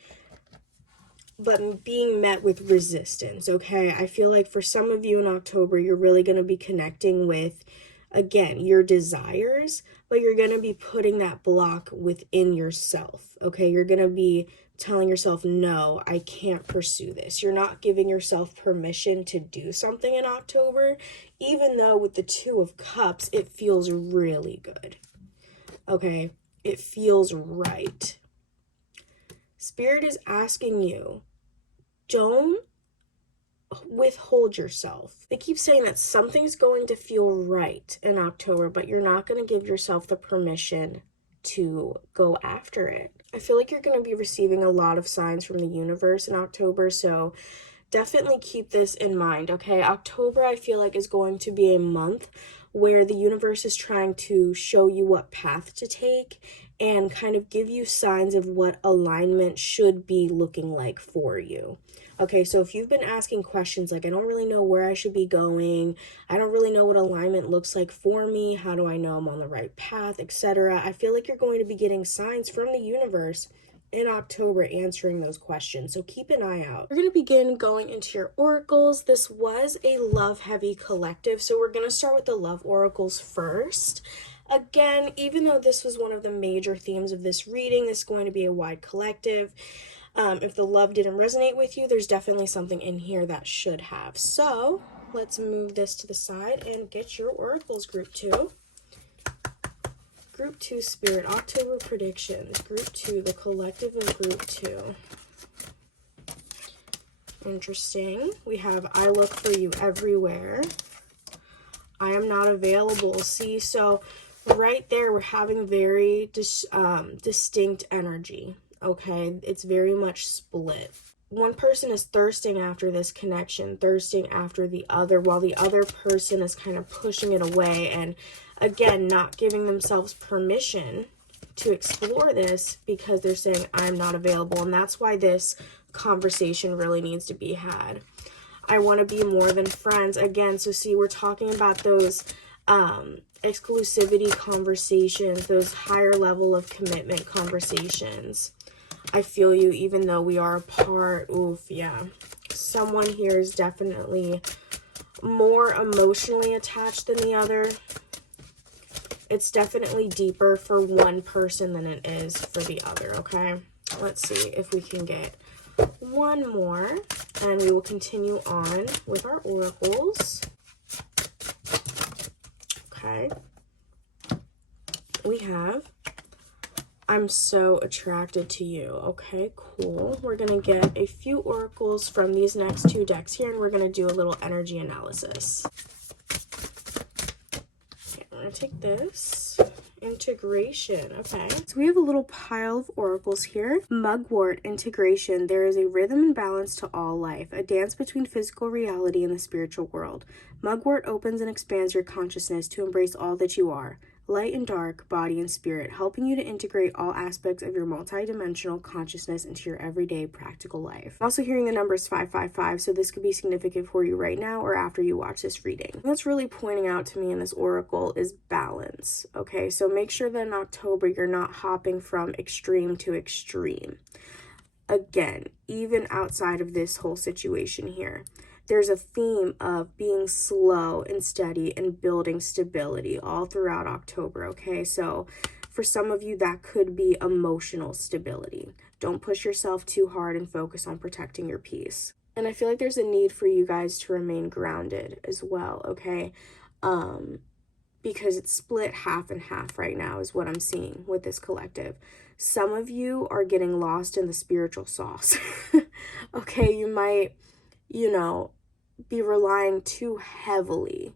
but being met with resistance, okay? I feel like for some of you in October, you're really going to be connecting with, again, your desires, but you're going to be putting that block within yourself, okay? You're going to be telling yourself, no, I can't pursue this. You're not giving yourself permission to do something in October, even though with the Two of Cups, it feels really good, okay? It feels right. Spirit is asking you, don't withhold yourself. They keep saying that something's going to feel right in October, but you're not going to give yourself the permission to go after it. I feel like you're going to be receiving a lot of signs from the universe in October, so definitely keep this in mind, okay? October, I feel like, is going to be a month where the universe is trying to show you what path to take and kind of give you signs of what alignment should be looking like for you. Okay, so if you've been asking questions like, I don't really know where I should be going, I don't really know what alignment looks like for me, how do I know I'm on the right path, etc., I feel like you're going to be getting signs from the universe in October answering those questions, so keep an eye out. We're going to begin going into your oracles. This was a love-heavy collective, so we're going to start with the love oracles first. Again, even though this was one of the major themes of this reading, this is going to be a wide collective. If the love didn't resonate with you, there's definitely something in here that should have. So let's move this to the side and get your oracles, Group 2. Group 2 Spirit, October predictions. Group 2, the collective of Group 2. Interesting. We have I look for you everywhere. I am not available. See, so right there we're having very distinct energy. Okay, it's very much split. One person is thirsting after this connection, thirsting after the other, while the other person is kind of pushing it away and, again, not giving themselves permission to explore this because they're saying, I'm not available. And that's why this conversation really needs to be had. I want to be more than friends. Again, so see, we're talking about those exclusivity conversations, those higher level of commitment conversations. I feel you, even though we are apart. Oof, yeah. Someone here is definitely more emotionally attached than the other. It's definitely deeper for one person than it is for the other, okay? Let's see if we can get one more, and we will continue on with our oracles. Okay. We have, I'm so attracted to you. Okay, cool. We're going to get a few oracles from these next two decks here, and we're going to do a little energy analysis. Okay, I'm going to take this. Integration. Okay, so we have a little pile of oracles here. Mugwort, integration. There is a rhythm and balance to all life, a dance between physical reality and the spiritual world. Mugwort opens and expands your consciousness to embrace all that you are, light and dark, body and spirit, helping you to integrate all aspects of your multidimensional consciousness into your everyday practical life. I'm also hearing the numbers 555, so this could be significant for you right now or after you watch this reading. What's really pointing out to me in this oracle is balance, okay? So make sure that in October you're not hopping from extreme to extreme. Again, even outside of this whole situation here, there's a theme of being slow and steady and building stability all throughout October, okay? So for some of you, that could be emotional stability. Don't push yourself too hard and focus on protecting your peace. And I feel like there's a need for you guys to remain grounded as well, okay? Because it's split half and half right now is what I'm seeing with this collective. Some of you are getting lost in the spiritual sauce. Okay, you might, be relying too heavily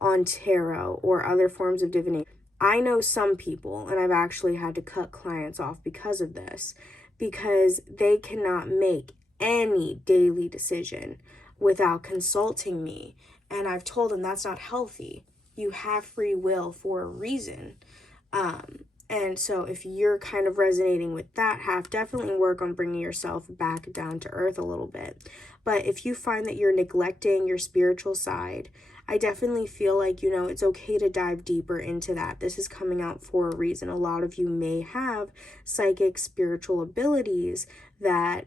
on tarot or other forms of divination. I know some people, and I've actually had to cut clients off because of this, because they cannot make any daily decision without consulting me. And I've told them that's not healthy. You have free will for a reason. And so if you're kind of resonating with that half, definitely work on bringing yourself back down to earth a little bit. But if you find that you're neglecting your spiritual side, I definitely feel like, it's okay to dive deeper into that. This is coming out for a reason. A lot of you may have psychic spiritual abilities that,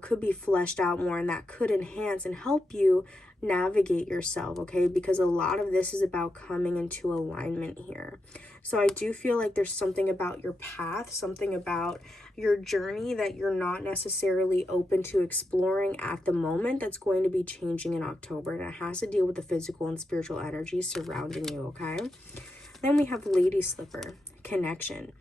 could be fleshed out more, and that could enhance and help you navigate yourself, okay? Because a lot of this is about coming into alignment here. So I do feel like there's something about your path, something about your journey that you're not necessarily open to exploring at the moment that's going to be changing in October. And it has to deal with the physical and spiritual energies surrounding you, okay? Then we have Lady Slipper, connection.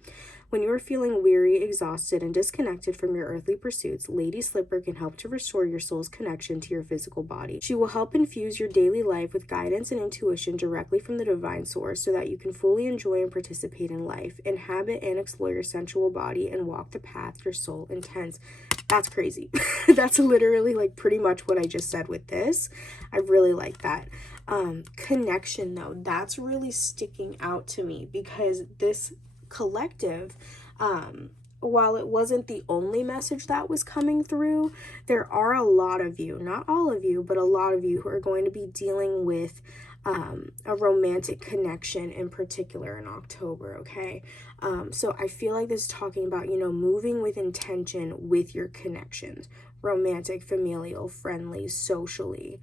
When you are feeling weary, exhausted, and disconnected from your earthly pursuits, Lady Slipper can help to restore your soul's connection to your physical body. She will help infuse your daily life with guidance and intuition directly from the divine source so that you can fully enjoy and participate in life, inhabit and explore your sensual body, and walk the path your soul intends. That's crazy. That's literally like pretty much what I just said with this. I really like that. Connection, though, that's really sticking out to me because this collective, while it wasn't the only message that was coming through, there are a lot of you, not all of you, but a lot of you who are going to be dealing with a romantic connection in particular in October, okay? So I feel like this is talking about, moving with intention with your connections, romantic, familial, friendly, socially.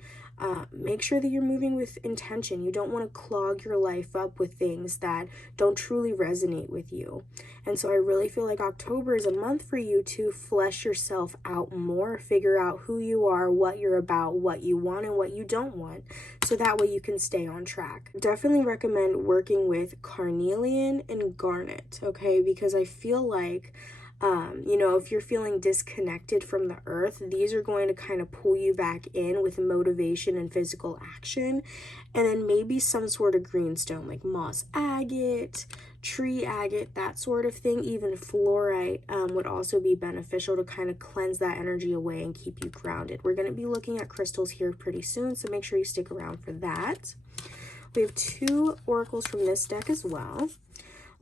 Make sure that you're moving with intention. You don't want to clog your life up with things that don't truly resonate with you. And so I really feel like October is a month for you to flesh yourself out more, figure out who you are, what you're about, what you want and what you don't want, so that way you can stay on track. Definitely recommend working with carnelian and garnet, okay? Because I feel like if you're feeling disconnected from the earth, these are going to kind of pull you back in with motivation and physical action. And then maybe some sort of greenstone like moss agate, tree agate, that sort of thing. Even fluorite would also be beneficial to kind of cleanse that energy away and keep you grounded. We're going to be looking at crystals here pretty soon, so make sure you stick around for that. We have 2 oracles from this deck as well.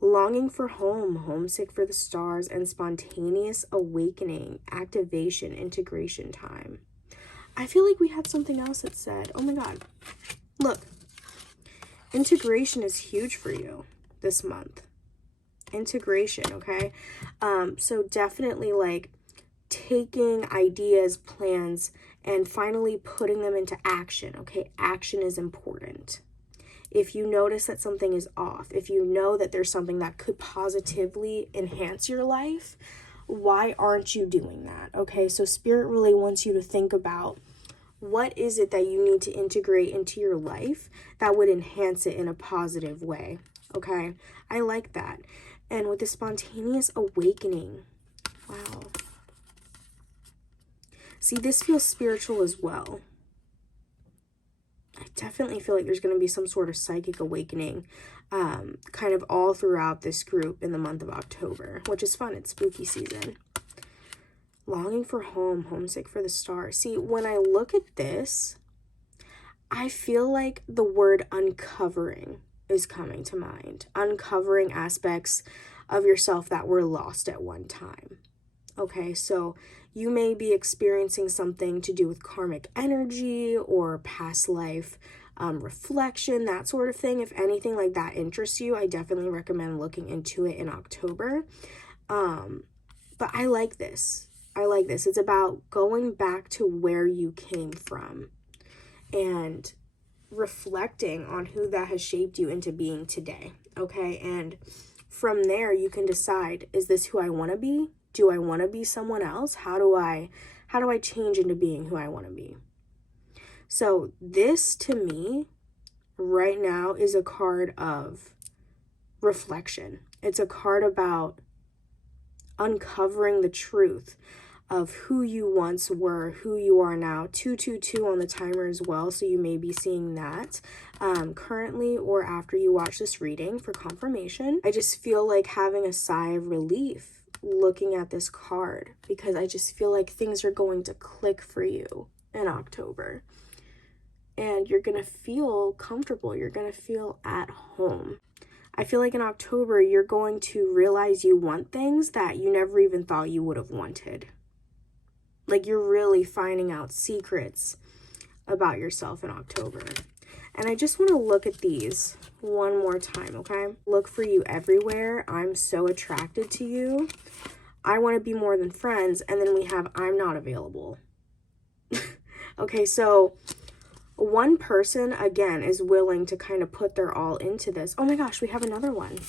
Longing for home, homesick for the stars, and spontaneous awakening, activation, integration time. I feel like we had something else that said, oh my god, look, integration is huge for you this month. integration, okay? So definitely like taking ideas, plans, and finally putting them into action, okay? Action is important. If you notice that something is off, if you know that there's something that could positively enhance your life, why aren't you doing that? Okay, so Spirit really wants you to think about what is it that you need to integrate into your life that would enhance it in a positive way. Okay, I like that. And with the spontaneous awakening, wow. See, this feels spiritual as well. I definitely feel like there's going to be some sort of psychic awakening kind of all throughout this group in the month of October, which is fun. It's spooky season. Longing for home, homesick for the stars. See, when I look at this, I feel like the word uncovering is coming to mind. Uncovering aspects of yourself that were lost at one time. Okay, so you may be experiencing something to do with karmic energy or past life reflection, that sort of thing. If anything like that interests you, I definitely recommend looking into it in October. But I like this. I like this. It's about going back to where you came from and reflecting on who that has shaped you into being today. Okay, and from there you can decide, is this who I want to be? Do I want to be someone else? How do I change into being who I want to be? So this to me right now is a card of reflection. It's a card about uncovering the truth of who you once were, who you are now. 222 on the timer as well, so you may be seeing that currently or after you watch this reading for confirmation. I just feel like having a sigh of relief looking at this card, because I just feel like things are going to click for you in October. And you're going to feel comfortable. You're going to feel at home. I feel like in October, you're going to realize you want things that you never even thought you would have wanted. Like you're really finding out secrets about yourself in October. And I just want to look at these one more time, okay? Look for you everywhere. I'm so attracted to you. I want to be more than friends. And then we have I'm not available. Okay, so one person, again, is willing to kind of put their all into this. Oh my gosh, we have another one.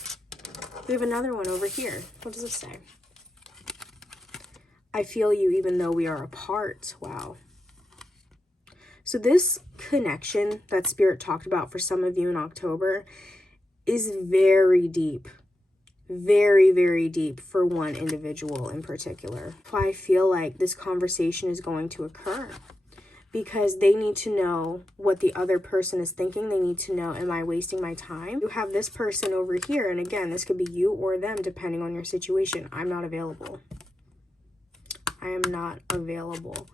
We have another one over here. What does this say? I feel you even though we are apart. Wow. So this connection that Spirit talked about for some of you in October is very deep. Very, very deep for one individual in particular. I feel like this conversation is going to occur because they need to know what the other person is thinking. They need to know, am I wasting my time? You have this person over here, and again, this could be you or them depending on your situation. I'm not available. I am not available.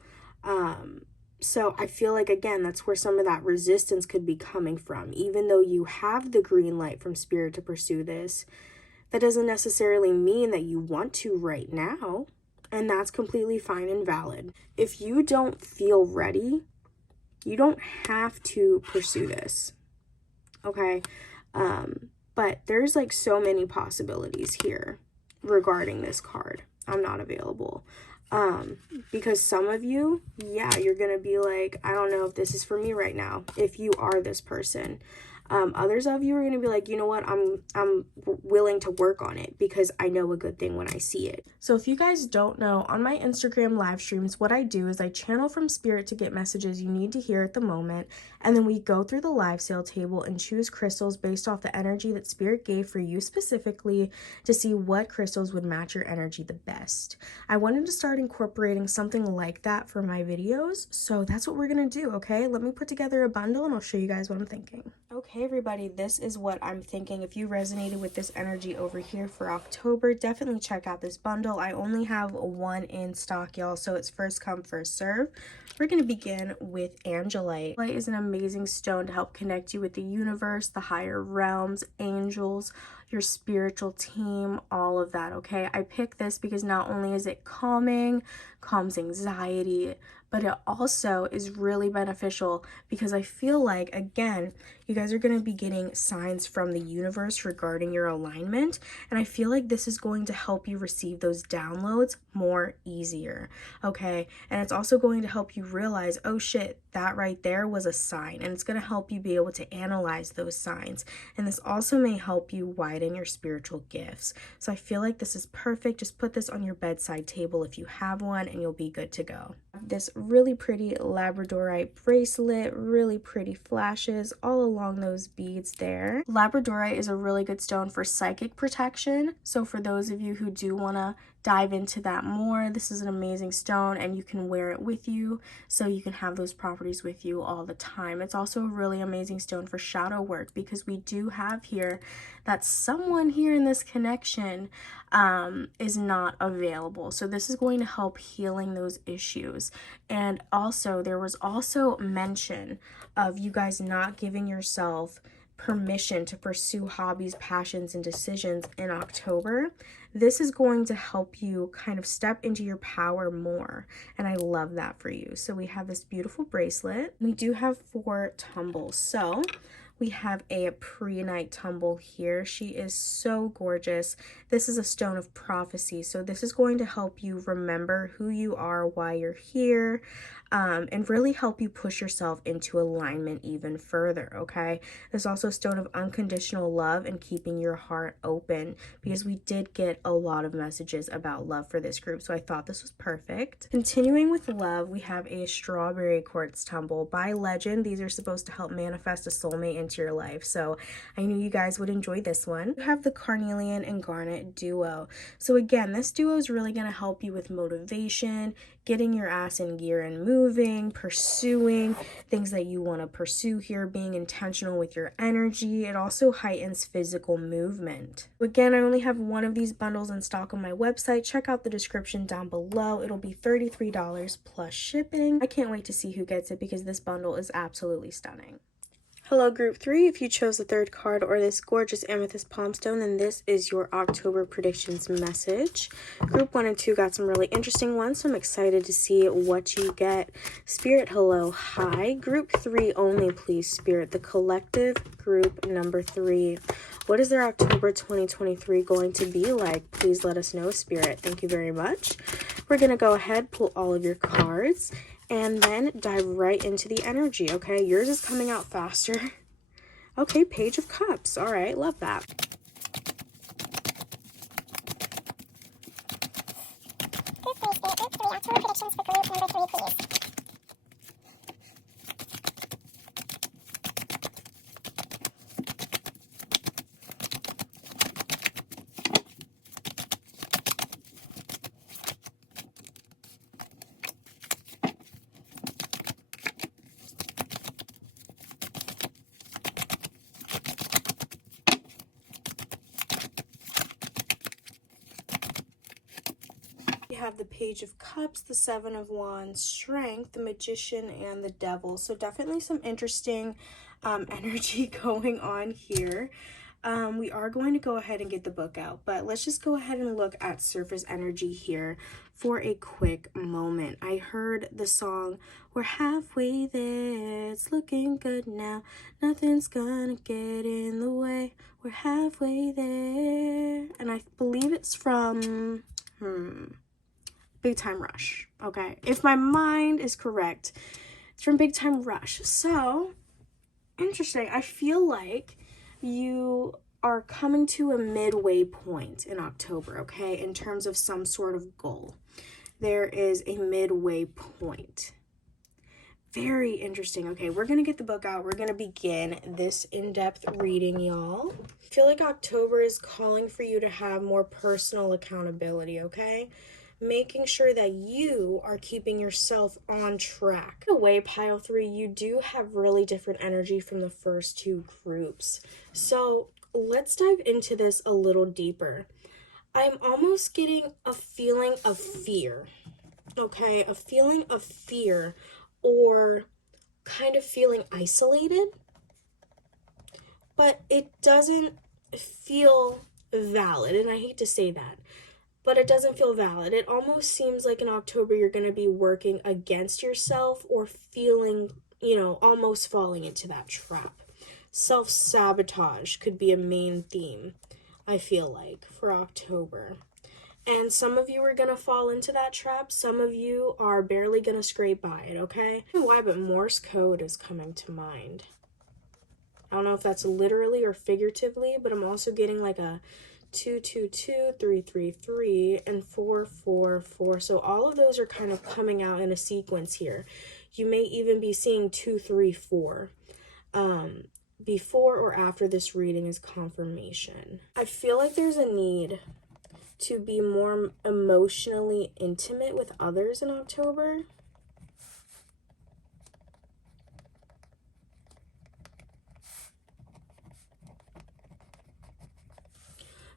So I feel like, again, that's where some of that resistance could be coming from. Even though you have the green light from Spirit to pursue this, that doesn't necessarily mean that you want to right now. And that's completely fine and valid. If you don't feel ready, you don't have to pursue this. Okay? But there's like so many possibilities here regarding this card. I'm not available. Because some of you, yeah, you're gonna be like, I don't know if this is for me right now, if you are this person. Others of you are going to be like, you know what, I'm willing to work on it because I know a good thing when I see it. So if you guys don't know, on my Instagram live streams, what I do is I channel from Spirit to get messages you need to hear at the moment. And then we go through the live sale table and choose crystals based off the energy that Spirit gave for you specifically to see what crystals would match your energy the best. I wanted to start incorporating something like that for my videos. So that's what we're going to do, okay? Let me put together a bundle and I'll show you guys what I'm thinking. Okay, everybody, this is what I'm thinking. If you resonated with this energy over here for October, definitely check out this bundle. I only have one in stock, y'all, so it's first come, first serve. We're going to begin with Angelite. Angelite is an amazing stone to help connect you with the universe, the higher realms, angels, your spiritual team, all of that, okay? I picked this because not only is it calming, calms anxiety, but it also is really beneficial because I feel like, again, you guys are going to be getting signs from the universe regarding your alignment, and I feel like this is going to help you receive those downloads more easier, okay? And it's also going to help you realize, oh shit, that right there was a sign, and it's going to help you be able to analyze those signs. And this also may help you widen your spiritual gifts. So I feel like this is perfect. Just put this on your bedside table if you have one, and you'll be good to go. This really pretty labradorite bracelet, really pretty flashes all along those beads there. Labradorite is a really good stone for psychic protection. So for those of you who do want to dive into that more, this is an amazing stone, and you can wear it with you so you can have those properties with you all the time. It's also a really amazing stone for shadow work because we do have here that someone here in this connection is not available. So this is going to help healing those issues. And also there was also mention of you guys not giving yourself permission to pursue hobbies, passions, and decisions in October. This is going to help you kind of step into your power more, and I love that for you. So we have this beautiful bracelet. We do have 4 tumbles. So we have a pre-night tumble here. She is so gorgeous. This is a stone of prophecy. So this is going to help you remember who you are, why you're here, and really help you push yourself into alignment even further, okay? There's also a stone of unconditional love and keeping your heart open, because we did get a lot of messages about love for this group, so I thought this was perfect. Continuing with love, we have a strawberry quartz tumble. By legend, these are supposed to help manifest a soulmate into your life, so I knew you guys would enjoy this one. You have the carnelian and garnet duo. So again, this duo is really going to help you with motivation, getting your ass in gear and moving, pursuing things that you want to pursue here, being intentional with your energy. It also heightens physical movement. Again, I only have one of these bundles in stock on my website. Check out the description down below. It'll be $33 plus shipping. I can't wait to see who gets it because this bundle is absolutely stunning. Hello, Group 3. If you chose the 3rd card or this gorgeous amethyst palm stone, then this is your October predictions message. Group 1 and 2 got some really interesting ones, so I'm excited to see what you get. Spirit, hello, hi. Group 3 only, please, Spirit. The collective group number 3. What is their October 2023 going to be like? Please let us know, Spirit. Thank you very much. We're going to go ahead, pull all of your cards, and then dive right into the energy, okay? Yours is coming out faster. Okay, Page of Cups. All right, love that. October predictions for group number 3, please. We have the Page of Cups, the Seven of Wands, Strength, the Magician, and the Devil. So definitely some interesting energy going on here. We are going to go ahead and get the book out, but let's just go ahead and look at surface energy here for a quick moment. I heard the song, "We're halfway there, it's looking good now, nothing's gonna get in the way, we're halfway there," and I believe it's from Big Time Rush, okay? If my mind is correct, it's from Big Time Rush. So, interesting. I feel like you are coming to a midway point in October, okay? In terms of some sort of goal. There is a midway point. Very interesting. Okay, we're going to get the book out. We're going to begin this in-depth reading, y'all. I feel like October is calling for you to have more personal accountability, okay? Making sure that you are keeping yourself on track. In a way, pile 3, you do have really different energy from the first 2 groups. So let's dive into this a little deeper. I'm almost getting a feeling of fear, okay? A feeling of fear, or kind of feeling isolated, but it doesn't feel valid, and I hate to say that. but it doesn't feel valid. It almost seems like in October you're going to be working against yourself or feeling, almost falling into that trap. Self-sabotage could be a main theme, I feel like, for October. And some of you are going to fall into that trap. Some of you are barely going to scrape by it, okay? I don't know why, but Morse code is coming to mind. I don't know if that's literally or figuratively, but I'm also getting like a 222, 333, and 444. So all of those are kind of coming out in a sequence here. You may even be seeing 234 before or after this reading is confirmation. I feel like there's a need to be more emotionally intimate with others in October.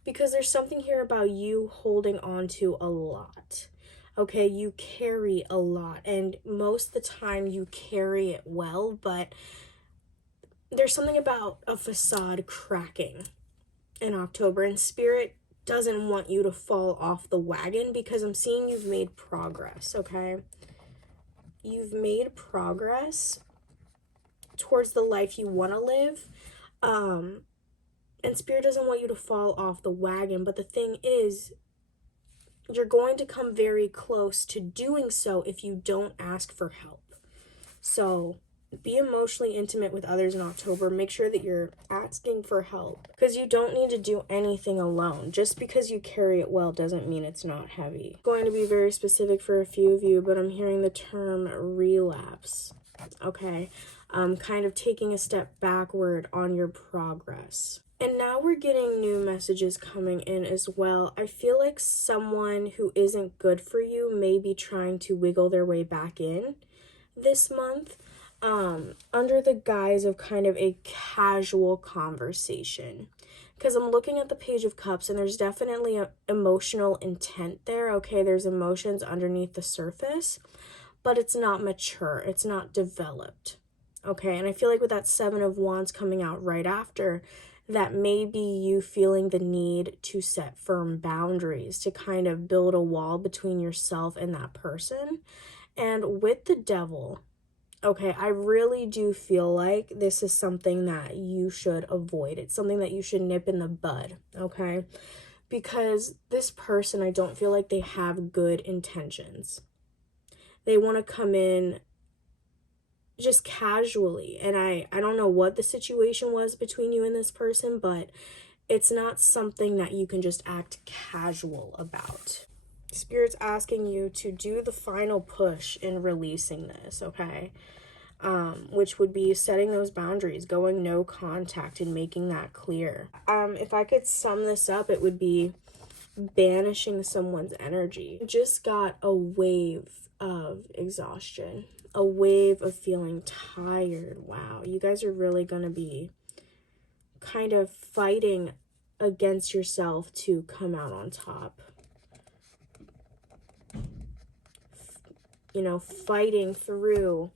Because there's something here about you holding on to a lot. Okay, you carry a lot, and most of the time you carry it well, but there's something about a facade cracking in October, and Spirit doesn't want you to fall off the wagon because I'm seeing you've made progress, okay? You've made progress towards the life you want to live, and Spirit doesn't want you to fall off the wagon, but the thing is, you're going to come very close to doing so if you don't ask for help. So be emotionally intimate with others in October. Make sure that you're asking for help, because you don't need to do anything alone. Just because you carry it well doesn't mean it's not heavy. It's going to be very specific for a few of you, but I'm hearing the term relapse. Okay, kind of taking a step backward on your progress. And now we're getting new messages coming in as well. I feel like someone who isn't good for you may be trying to wiggle their way back in this month, under the guise of kind of a casual conversation. Because I'm looking at the Page of Cups, and there's definitely an emotional intent there. Okay, there's emotions underneath the surface, but it's not mature. It's not developed. Okay, and I feel like with that Seven of Wands coming out right after, that may be you feeling the need to set firm boundaries, to kind of build a wall between yourself and that person. And with the Devil, okay, I really do feel like this is something that you should avoid. It's something that you should nip in the bud, okay? Because this person, I don't feel like they have good intentions. They want to come in just casually, and I don't know what the situation was between you and this person, but it's not something that you can just act casual about. Spirit's asking you to do the final push in releasing this, okay? Which would be setting those boundaries, going no contact, and making that clear. If I could sum this up, it would be banishing someone's energy. You just got a wave of exhaustion, a wave of feeling tired. Wow, you guys are really going to be kind of fighting against yourself to come out on top. Fighting through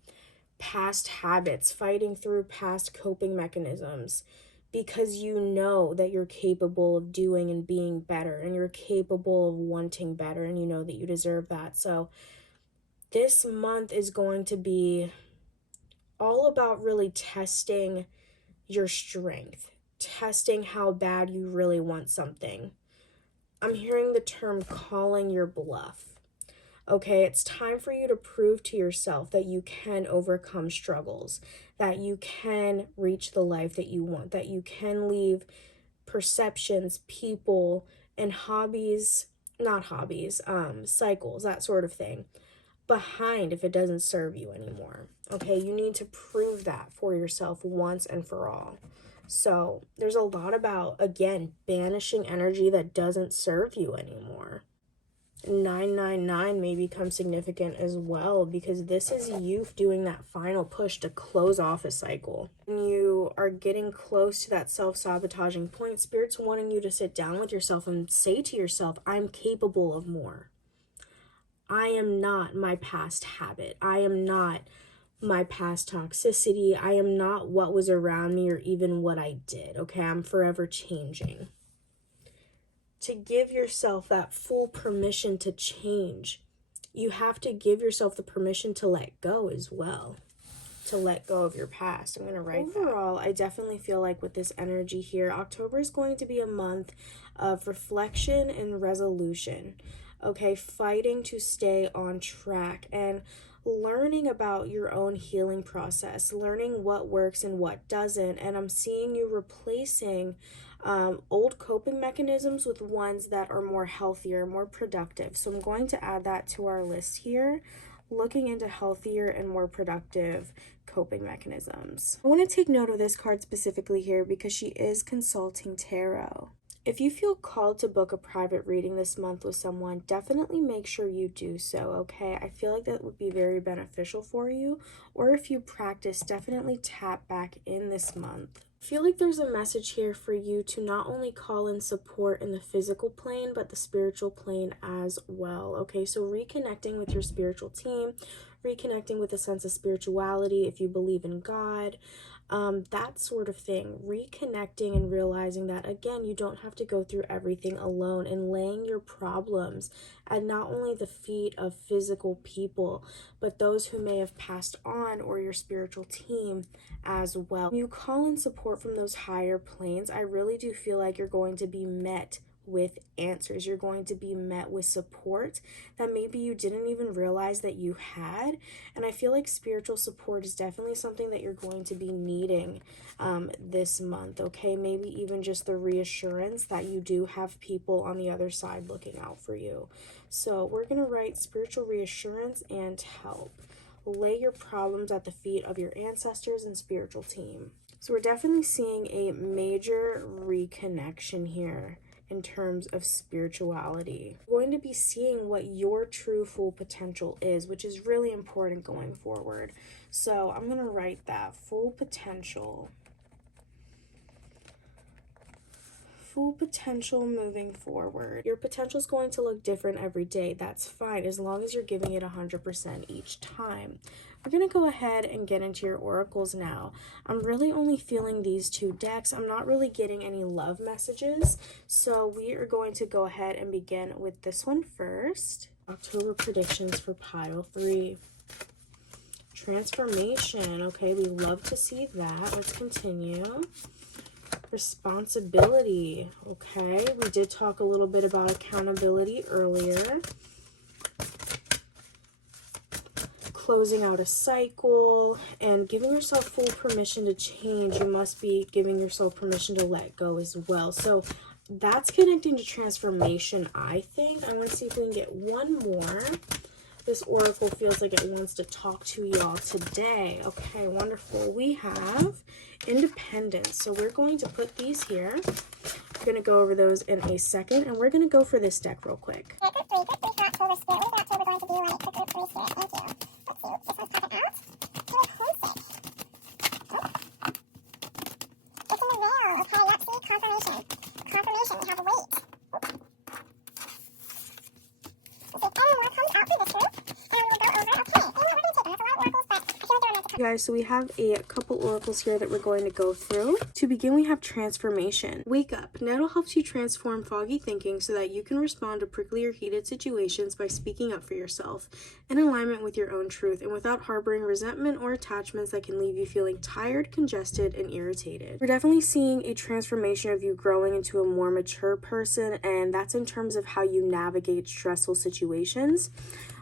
past habits, fighting through past coping mechanisms, because you know that you're capable of doing and being better, and you're capable of wanting better, and you know that you deserve that. So this month is going to be all about really testing your strength, testing how bad you really want something. I'm hearing the term calling your bluff. Okay, it's time for you to prove to yourself that you can overcome struggles, that you can reach the life that you want, that you can leave perceptions, people, and cycles, that sort of thing, behind if it doesn't serve you anymore. Okay, you need to prove that for yourself once and for all. So there's a lot about, again, banishing energy that doesn't serve you anymore. 999 may become significant as well, because this is you doing that final push to close off a cycle. When you are getting close to that self-sabotaging point, Spirit's wanting you to sit down with yourself and say to yourself, I'm capable of more. I am not my past habit. I am not my past toxicity. I am not what was around me or even what I did. Okay, I'm forever changing. to give yourself that full permission to change, you have to give yourself the permission to let go as well. To let go of your past. I'm going to write overall, I definitely feel like with this energy here, October is going to be a month of reflection and resolution. Okay, fighting to stay on track and learning about your own healing process, learning what works and what doesn't. And I'm seeing you replacing old coping mechanisms with ones that are more healthier, more productive. So I'm going to add that to our list here, looking into healthier and more productive coping mechanisms. I want to take note of this card specifically here because she is consulting tarot. If you feel called to book a private reading this month with someone, definitely make sure you do so, okay? I feel like that would be very beneficial for you. Or if you practice, definitely tap back in this month. I feel like there's a message here for you to not only call in support in the physical plane, but the spiritual plane as well, okay? So reconnecting with your spiritual team, reconnecting with a sense of spirituality if you believe in God, that sort of thing. Reconnecting and realizing that, again, you don't have to go through everything alone, and laying your problems at not only the feet of physical people, but those who may have passed on or your spiritual team as well. When you call in support from those higher planes, I really do feel like you're going to be met with answers. You're going to be met with support that maybe you didn't even realize that you had. And I feel like spiritual support is definitely something that you're going to be needing this month, okay? Maybe even just the reassurance that you do have people on the other side looking out for you. So we're going to write spiritual reassurance and help. Lay your problems at the feet of your ancestors and spiritual team. So we're definitely seeing a major reconnection here in terms of spirituality. You're going to be seeing what your true full potential is, which is really important going forward. So I'm going to write that full potential. Full potential moving forward. Your potential is going to look different every day. That's fine, as long as you're giving it 100% each time. We're going to go ahead and get into your oracles now. I'm really only feeling these two decks. I'm not really getting any love messages. So we are going to go ahead and begin with this one first. October predictions for pile 3. Transformation. Okay, we love to see that. Let's continue. Responsibility. Okay, we did talk a little bit about accountability earlier. Closing out a cycle and giving yourself full permission to change. You must be giving yourself permission to let go as well. So that's connecting to transformation, I think. I want to see if we can get one more. This oracle feels like it wants to talk to y'all today. Okay, wonderful. We have independence. So we're going to put these here. I'm going to go over those in a second, and we're going to go for this deck real quick. Yeah, group 3 for October Spirit. What is October going to do like for group 3 Spirit? Thank you. Let's see. This one's popping out. Feeling homesick. Oh. It's in the rail. Okay, let's see. Confirmation. Confirmation. We have a wait. Let's see if any more comes out for this group. And we go over. Okay. And we're going to take them. That's a lot of oracles, but I feel like they're meant to. Guys, so we have a couple oracles here that we're going to go through. To begin, we have transformation. Wake up. Nettle helps you transform foggy thinking so that you can respond to prickly or heated situations by speaking up for yourself, in alignment with your own truth, and without harboring resentment or attachments that can leave you feeling tired, congested, and irritated. We're definitely seeing a transformation of you growing into a more mature person, and that's in terms of how you navigate stressful situations.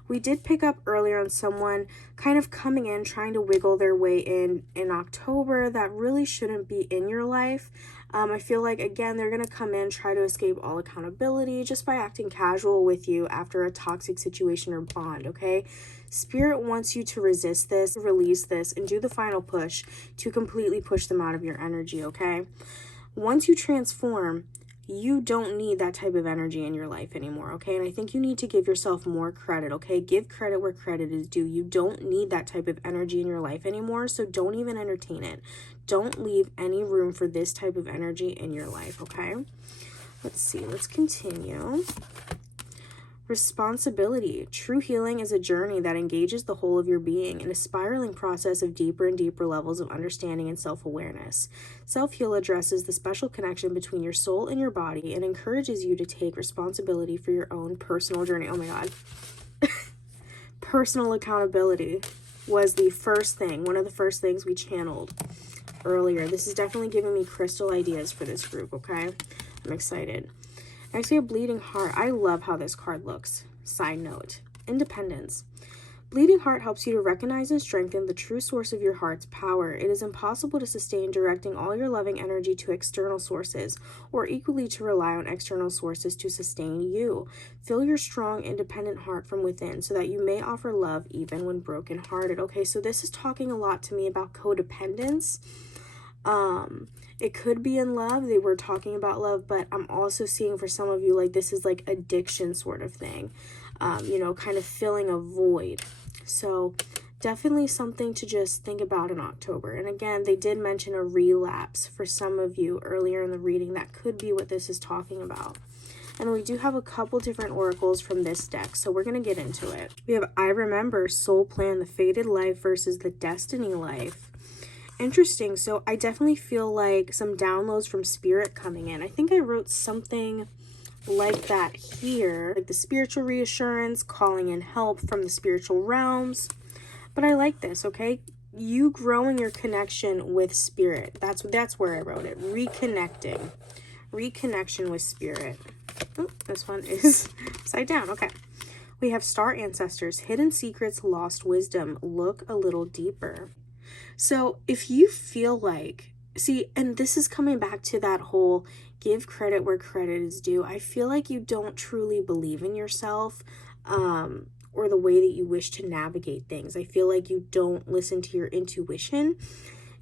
We did pick up earlier on someone kind of coming in, trying to wiggle their way in October that really shouldn't be in your life. I feel like, again, they're going to come in, try to escape all accountability just by acting casual with you after a toxic situation or bond, okay? Spirit wants you to resist this, release this, and do the final push to completely push them out of your energy, okay? Once you transform, you don't need that type of energy in your life anymore, okay? And I think you need to give yourself more credit, okay? Give credit where credit is due. You don't need that type of energy in your life anymore, so don't even entertain it. Don't leave any room for this type of energy in your life, okay? Let's see. Let's continue. Responsibility. True healing is a journey that engages the whole of your being in a spiraling process of deeper and deeper levels of understanding and self-awareness. Self-heal addresses the special connection between your soul and your body and encourages you to take responsibility for your own personal journey. Oh my God. Personal accountability was the first thing, one of the first things we channeled earlier. This is definitely giving me crystal ideas for this group, okay? I'm excited. Next, we have Bleeding Heart. I love how this card looks. Side note, independence. Bleeding Heart helps you to recognize and strengthen the true source of your heart's power. It is impossible to sustain directing all your loving energy to external sources, or equally to rely on external sources to sustain you. Fill your strong, independent heart from within so that you may offer love even when brokenhearted. Okay, so this is talking a lot to me about codependence. It could be in love. They were talking about love, but I'm also seeing for some of you, like, this is like addiction sort of thing, you know, kind of filling a void. So definitely something to just think about in October. And again, they did mention a relapse for some of you earlier in the reading. That could be what this is talking about. And we do have a couple different oracles from this deck, so we're going to get into it. We have I Remember, Soul Plan, the Fated Life versus the Destiny Life. Interesting. So I definitely feel like some downloads from spirit coming in. I think I wrote something like that here, like the spiritual reassurance, calling in help from the spiritual realms. But I like this, okay? You growing your connection with spirit. That's where I wrote it. Reconnection with spirit. Oh, this one is upside down. Okay. We have Star Ancestors, Hidden Secrets, Lost Wisdom. Look a little deeper. So if you feel like, see, and this is coming back to that whole give credit where credit is due. I feel like you don't truly believe in yourself, or the way that you wish to navigate things. I feel like you don't listen to your intuition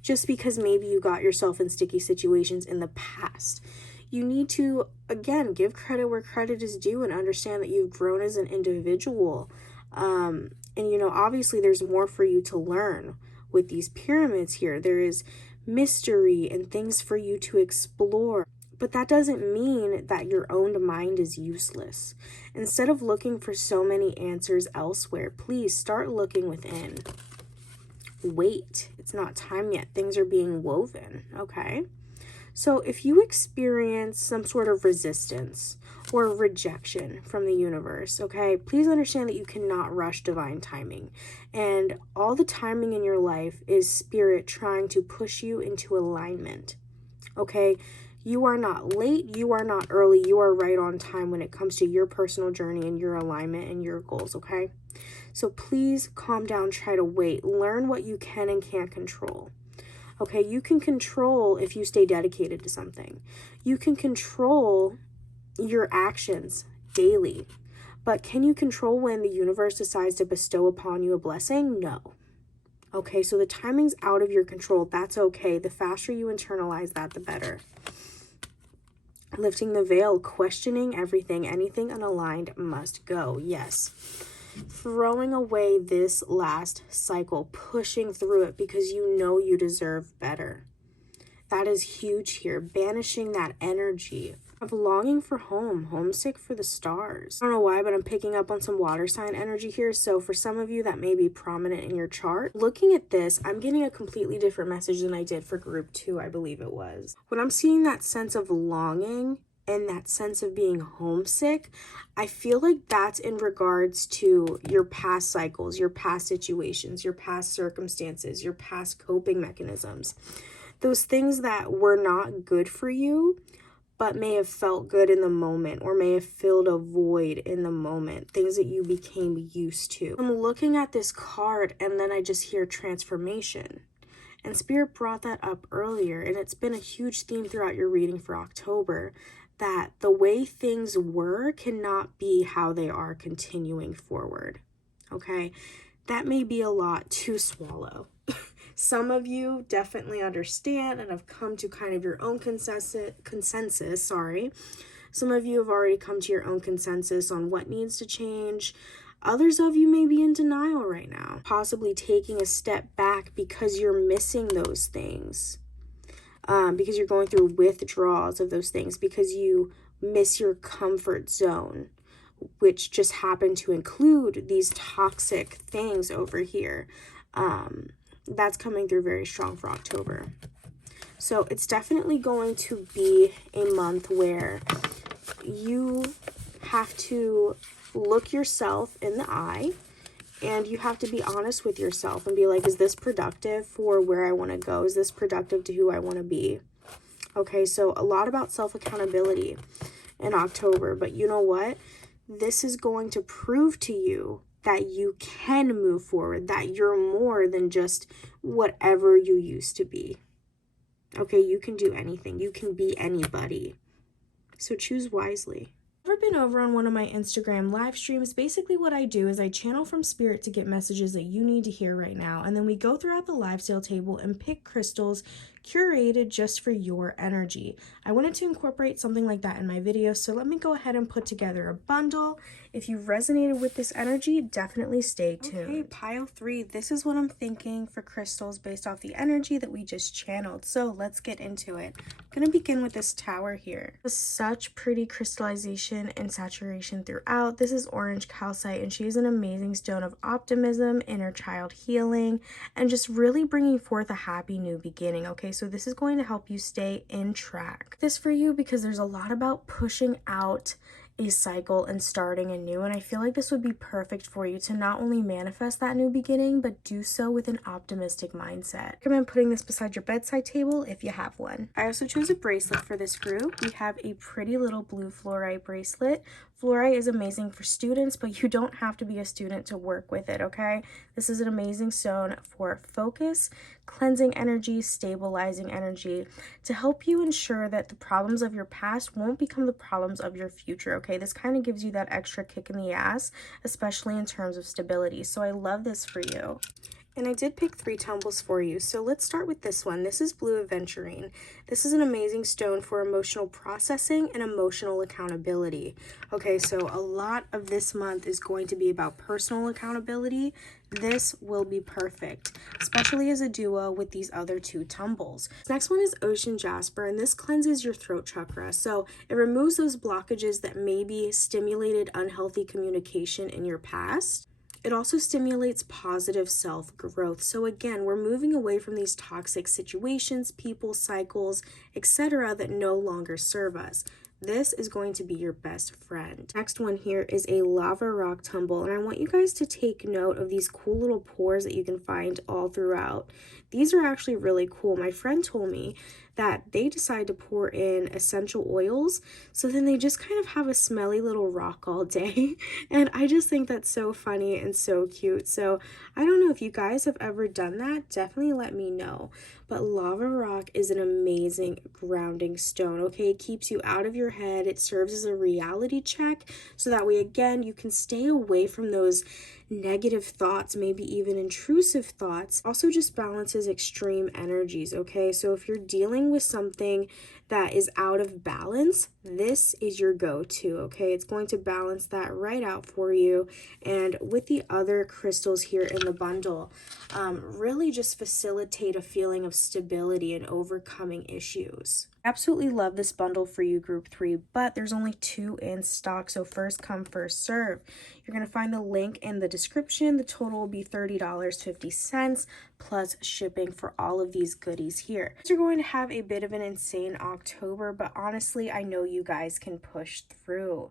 just because maybe you got yourself in sticky situations in the past. You need to, again, give credit where credit is due and understand that you've grown as an individual. And, you know, obviously there's more for you to learn with these pyramids here. There is mystery and things for you to explore. But that doesn't mean that your own mind is useless. Instead of looking for so many answers elsewhere, please start looking within. Wait, it's not time yet. Things are being woven, okay? So if you experience some sort of resistance or rejection from the universe, okay, please understand that you cannot rush divine timing. And all the timing in your life is spirit trying to push you into alignment, okay? You are not late, you are not early, you are right on time when it comes to your personal journey and your alignment and your goals, okay? So please calm down, try to wait, learn what you can and can't control. Okay, you can control if you stay dedicated to something. You can control your actions daily. But can you control when the universe decides to bestow upon you a blessing? No. Okay, so the timing's out of your control. That's okay. The faster you internalize that, the better. Lifting the veil, questioning everything. Anything unaligned must go. Yes. Throwing away this last cycle, pushing through it because you know you deserve better. That is huge here. Banishing that energy of longing for home, homesick for the stars. I don't know why, but I'm picking up on some water sign energy here. So for some of you that may be prominent in your chart, looking at this, I'm getting a completely different message than I did for group 2, I believe it was. When I'm seeing that sense of longing and that sense of being homesick, I feel like that's in regards to your past cycles, your past situations, your past circumstances, your past coping mechanisms. Those things that were not good for you, but may have felt good in the moment or may have filled a void in the moment, things that you became used to. I'm looking at this card and then I just hear transformation. And Spirit brought that up earlier, and it's been a huge theme throughout your reading for October, that the way things were cannot be how they are continuing forward, okay? That may be a lot to swallow. Some of you definitely understand and have come to kind of your own consensus. Some of you have already come to your own consensus on what needs to change. Others of you may be in denial right now, possibly taking a step back because you're missing those things. Because you're going through withdrawals of those things, because you miss your comfort zone which just happen to include these toxic things over here. That's coming through very strong for October. So it's definitely going to be a month where you have to look yourself in the eye, and you have to be honest with yourself and be like, is this productive for where I want to go? Is this productive to who I want to be? Okay, so a lot about self-accountability in October, but you know what? This is going to prove to you that you can move forward, that you're more than just whatever you used to be. Okay, you can do anything. You can be anybody. So choose wisely. Ever been over on one of my Instagram live streams? Basically what I do is I channel from spirit to get messages that you need to hear right now, and then we go throughout the live sale table and pick crystals curated just for your energy. I wanted to incorporate something like that in my video, so let me go ahead and put together a bundle. If you've resonated with this energy, definitely stay tuned. Okay, pile 3, this is what I'm thinking for crystals based off the energy that we just channeled. So let's get into it. I'm going to begin with this tower here. Such pretty crystallization and saturation throughout. This is orange calcite, and she is an amazing stone of optimism, inner child healing, and just really bringing forth a happy new beginning. Okay, so this is going to help you stay in track. This for you because there's a lot about pushing out a cycle and starting anew, and I feel like this would be perfect for you to not only manifest that new beginning, but do so with an optimistic mindset. I recommend putting this beside your bedside table if you have one. I also chose a bracelet for this group. We have a pretty little blue fluorite bracelet. Fluorite is amazing for students, but you don't have to be a student to work with it, okay? This is an amazing stone for focus, cleansing energy, stabilizing energy, to help you ensure that the problems of your past won't become the problems of your future, okay? This kind of gives you that extra kick in the ass, especially in terms of stability. So I love this for you. And I did pick 3 tumbles for you, so let's start with this one. This is blue aventurine. This is an amazing stone for emotional processing and emotional accountability. Okay, so a lot of this month is going to be about personal accountability. This will be perfect, especially as a duo with these other 2 tumbles. Next one is ocean jasper, and this cleanses your throat chakra. So it removes those blockages that maybe stimulated unhealthy communication in your past. It also stimulates positive self-growth. So again, we're moving away from these toxic situations, people, cycles, etc. that no longer serve us. This is going to be your best friend. Next one here is a lava rock tumble, and I want you guys to take note of these cool little pores that you can find all throughout. These are actually really cool. My friend told me that they decide to pour in essential oils, so then they just kind of have a smelly little rock all day. And I just think that's so funny and so cute. So I don't know if you guys have ever done that. Definitely let me know. But lava rock is an amazing grounding stone, okay? It keeps you out of your head. It serves as a reality check, so that way, again, you can stay away from those negative thoughts, maybe even intrusive thoughts. Also just balances extreme energies, okay? So if you're dealing with something that is out of balance, this is your go-to, okay? It's going to balance that right out for you. And with the other crystals here in the bundle, really just facilitate a feeling of stability and overcoming issues. Absolutely love this bundle for you, group 3, but there's only 2 in stock, so first come, first serve. You're going to find the link in the description. The total will be $30.50 plus shipping for all of these goodies here. You're going to have a bit of an insane October, but honestly, I know you guys can push through.